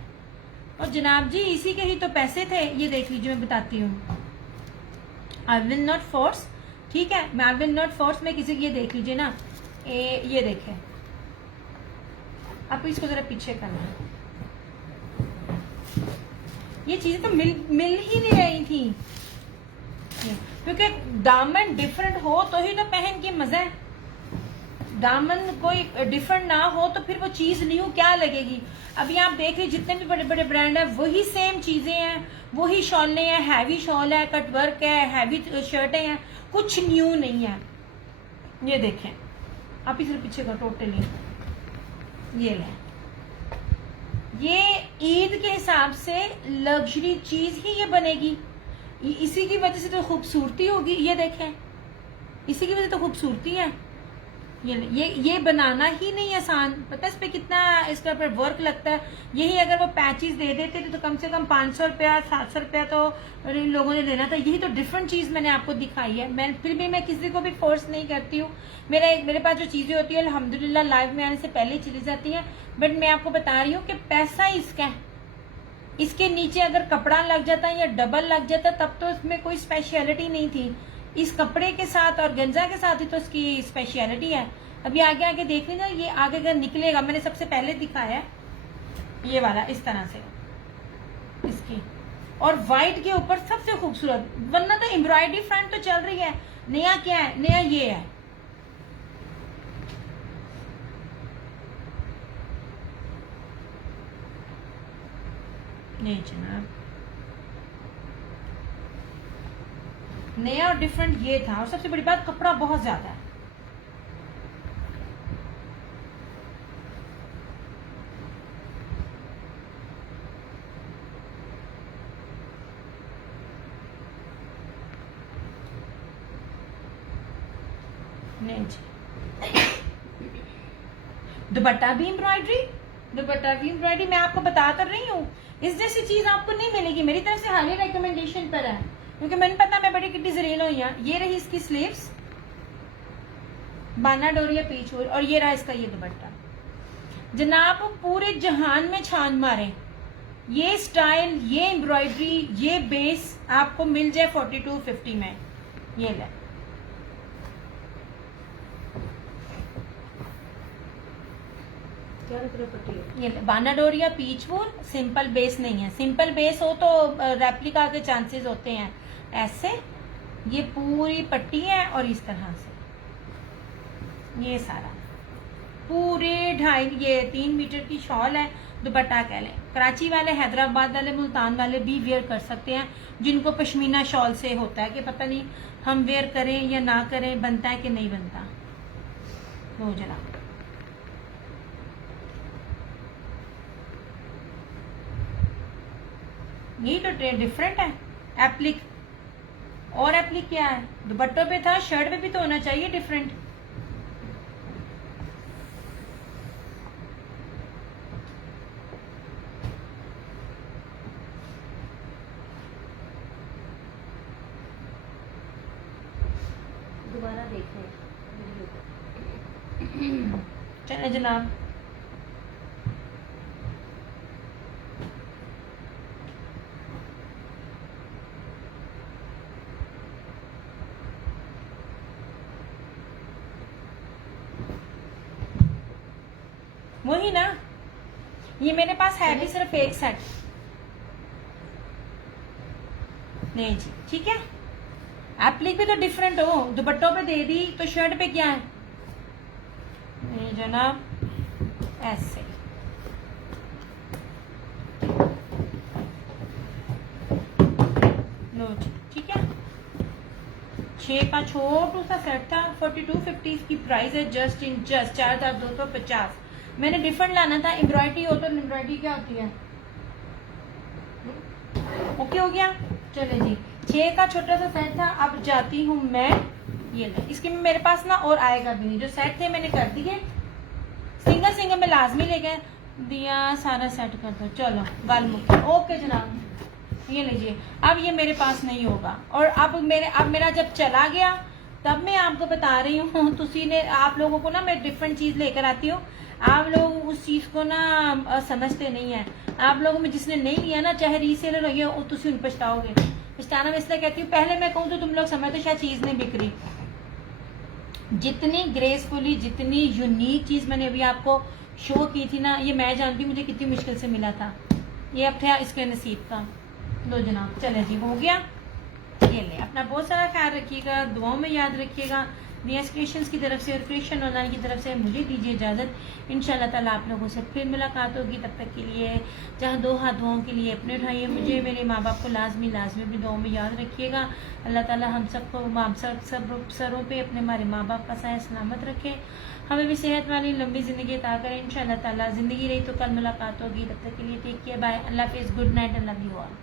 और जनाब जी इसी के ही तो पैसे थे। ये देख लीजिए, मैं बताती हूँ, आई विल नॉट फोर्स। ठीक है, मैं आई विल नॉट फोर्स में किसी, ये देख लीजिए ना, ये देखें, आप इसको जरा पीछे करना है। ये चीजें तो मिल ही नहीं रही थी, क्योंकि दामन डिफरेंट हो तो ही तो पहन के मजा है। दामन कोई डिफरेंट ना हो तो फिर वो चीज न्यू क्या लगेगी। अभी आप देख रहे जितने भी बड़े बड़े ब्रांड है, वही सेम चीजें हैं, वही शॉलें हैं, हैवी शॉल है, कटवर्क है, हैवी शर्टें हैं, कुछ न्यू नहीं है। ये देखें, आप इसे पीछे का टोटली ये लें, ये ईद के हिसाब से लग्जरी चीज ही ये बनेगी, इसी की वजह से तो खूबसूरती होगी। ये देखें, इसी की वजह से तो खूबसूरती है। ये बनाना ही नहीं आसान, पता है इस पे कितना इसके ऊपर वर्क लगता है। यही अगर वो पैचेस दे देते थे तो कम से कम 500 रुपया 700 रुपया तो इन लोगों ने लेना था। यही तो डिफरेंट चीज मैंने आपको दिखाई है। मैं फिर भी मैं किसी को भी फोर्स नहीं करती हूँ। मेरे पास जो चीजें होती है अल्हम्दुलिल्लाह लाइव में आने से पहले ही चली जाती है। बट मैं आपको बता रही हूँ कि पैसा इसका है, इसके नीचे अगर कपड़ा लग जाता या डबल लग जाता तब तो इसमें कोई स्पेशलिटी नहीं थी। इस कपड़े के साथ और गंजा के साथ ही तो इसकी स्पेशलिटी है। अभी आगे आगे देख लीजिए, ये आगे अगर निकलेगा, मैंने सबसे पहले दिखाया ये वाला इस तरह से इसकी, और व्हाइट के ऊपर सबसे खूबसूरत, वरना तो एम्ब्रॉयडरी फ्रंट तो चल रही है। नया क्या है? नया ये है, नहीं जनाब, नया और डिफरेंट ये था। और सबसे बड़ी बात, कपड़ा बहुत ज्यादा है। नहीं जी, दुपट्टा भी एम्ब्रॉयडरी, मैं आपको बता कर रही हूँ, इस जैसी चीज आपको नहीं मिलेगी। मेरी तरफ से हाईली रिकमेंडेशन पर है, क्योंकि मैंने पता मैं बड़ी कितनी जरील हुई है। ये रही इसकी स्लीव्स, बानाडोरिया पीच वूल, और ये रहा इसका ये दुपट्टा। जनाब पूरे जहान में छान मारे, ये स्टाइल, ये एम्ब्रॉयडरी, ये बेस आपको मिल जाए 4250 में। ये ले, ये बानाडोरिया पीच वूल, सिंपल बेस नहीं है। सिंपल बेस हो तो रेप्लिका के चांसेस होते हैं। ऐसे ये पूरी पट्टी है और इस तरह से ये सारा पूरे 3 मीटर की शॉल है, दुपट्टा कह लें। कराची वाले, हैदराबाद वाले, मुल्तान वाले भी वेयर कर सकते हैं, जिनको पश्मीना शॉल से होता है कि पता नहीं हम वेयर करें या ना करें, बनता है कि नहीं बनता। लो जनाब, यही तो डिफरेंट है। एप्लिक और एप्लिक क्या है, दुपट्टों पे था, शर्ट पे भी तो होना चाहिए डिफरेंट। दोबारा देखें चले जनाब, वही ना, ये मेरे पास है भी सिर्फ एक सेट। नहीं जी, ठीक है। एप्लिक भी तो डिफरेंट हो, दुपट्टों पे दे दी तो शर्ट पे क्या है? नहीं जनाब, ऐसे लो जी, ठीक है। 6 का छोटू सा सेट था, 4250 की प्राइस है, जस्ट 4250। मैंने डिफरेंट लाना था। एम्ब्रॉयडरी हो तो एम्ब्रॉयडरी क्या होती है? ओके हो गया। चले जी, 6 का छोटा सा सेट था। अब जाती हूँ मैं, ये ले, इसके में मेरे पास ना और आएगा भी नहीं, जो सेट थे मैंने कर दिए, सिंगल सिंगल में लाजमी लेके दिया, सारा सेट कर दो। चलो गल मुक्की, ओके जनाब, ये लीजिए। अब ये मेरे पास नहीं होगा, और अब मेरा जब चला गया तब मैं आपको बता रही हूँ। आप लोगों को ना मैं डिफरेंट चीज लेकर आती हूँ, आप लोग उस चीज को ना समझते नहीं है। आप लोगों में जिसने नहीं लिया ना, चाहे रीसेलर हो गया, तुम पछताओगे। पछताना मैं इसलिए कहती हूँ, पहले मैं कहूँ तो तुम लोग समझते शायद चीज नहीं बिक रही। जितनी ग्रेसफुली, जितनी यूनिक चीज मैंने अभी आपको शो की थी ना, ये मैं जानती हूँ मुझे कितनी मुश्किल से मिला था। ये अब था इसके नसीब का। लो जनाब, चले जी, हो गया। ये ले, अपना बहुत सारा ख्याल रखिएगा, दुआओं में याद रखिएगा। नियाज़ क्रिएशंस की तरफ से और क्रिएशन ऑनलाइन की तरफ से मुझे दीजिए इजाज़त। इंशाल्लाह ताला आप लोगों से फिर मुलाकात होगी। तब तक के लिए जहाँ 2 हाथ दुआओं के लिए अपने उठाइए, मुझे, मेरे माँ बाप को लाजमी अपनी दुआओं में याद रखिएगा। अल्लाह ताला हम सबको, सब सरों पे अपने हमारे माँ बाप का साया सलामत रखे, हमें भी सेहत वाली लंबी ज़िंदगी अता करें। इंशाल्लाह ताला ज़िंदगी रही तो कल मुलाकात होगी। तब तक के लिए टेक केयर, बाय, अल्लाह हाफिज़, good night, I love you all.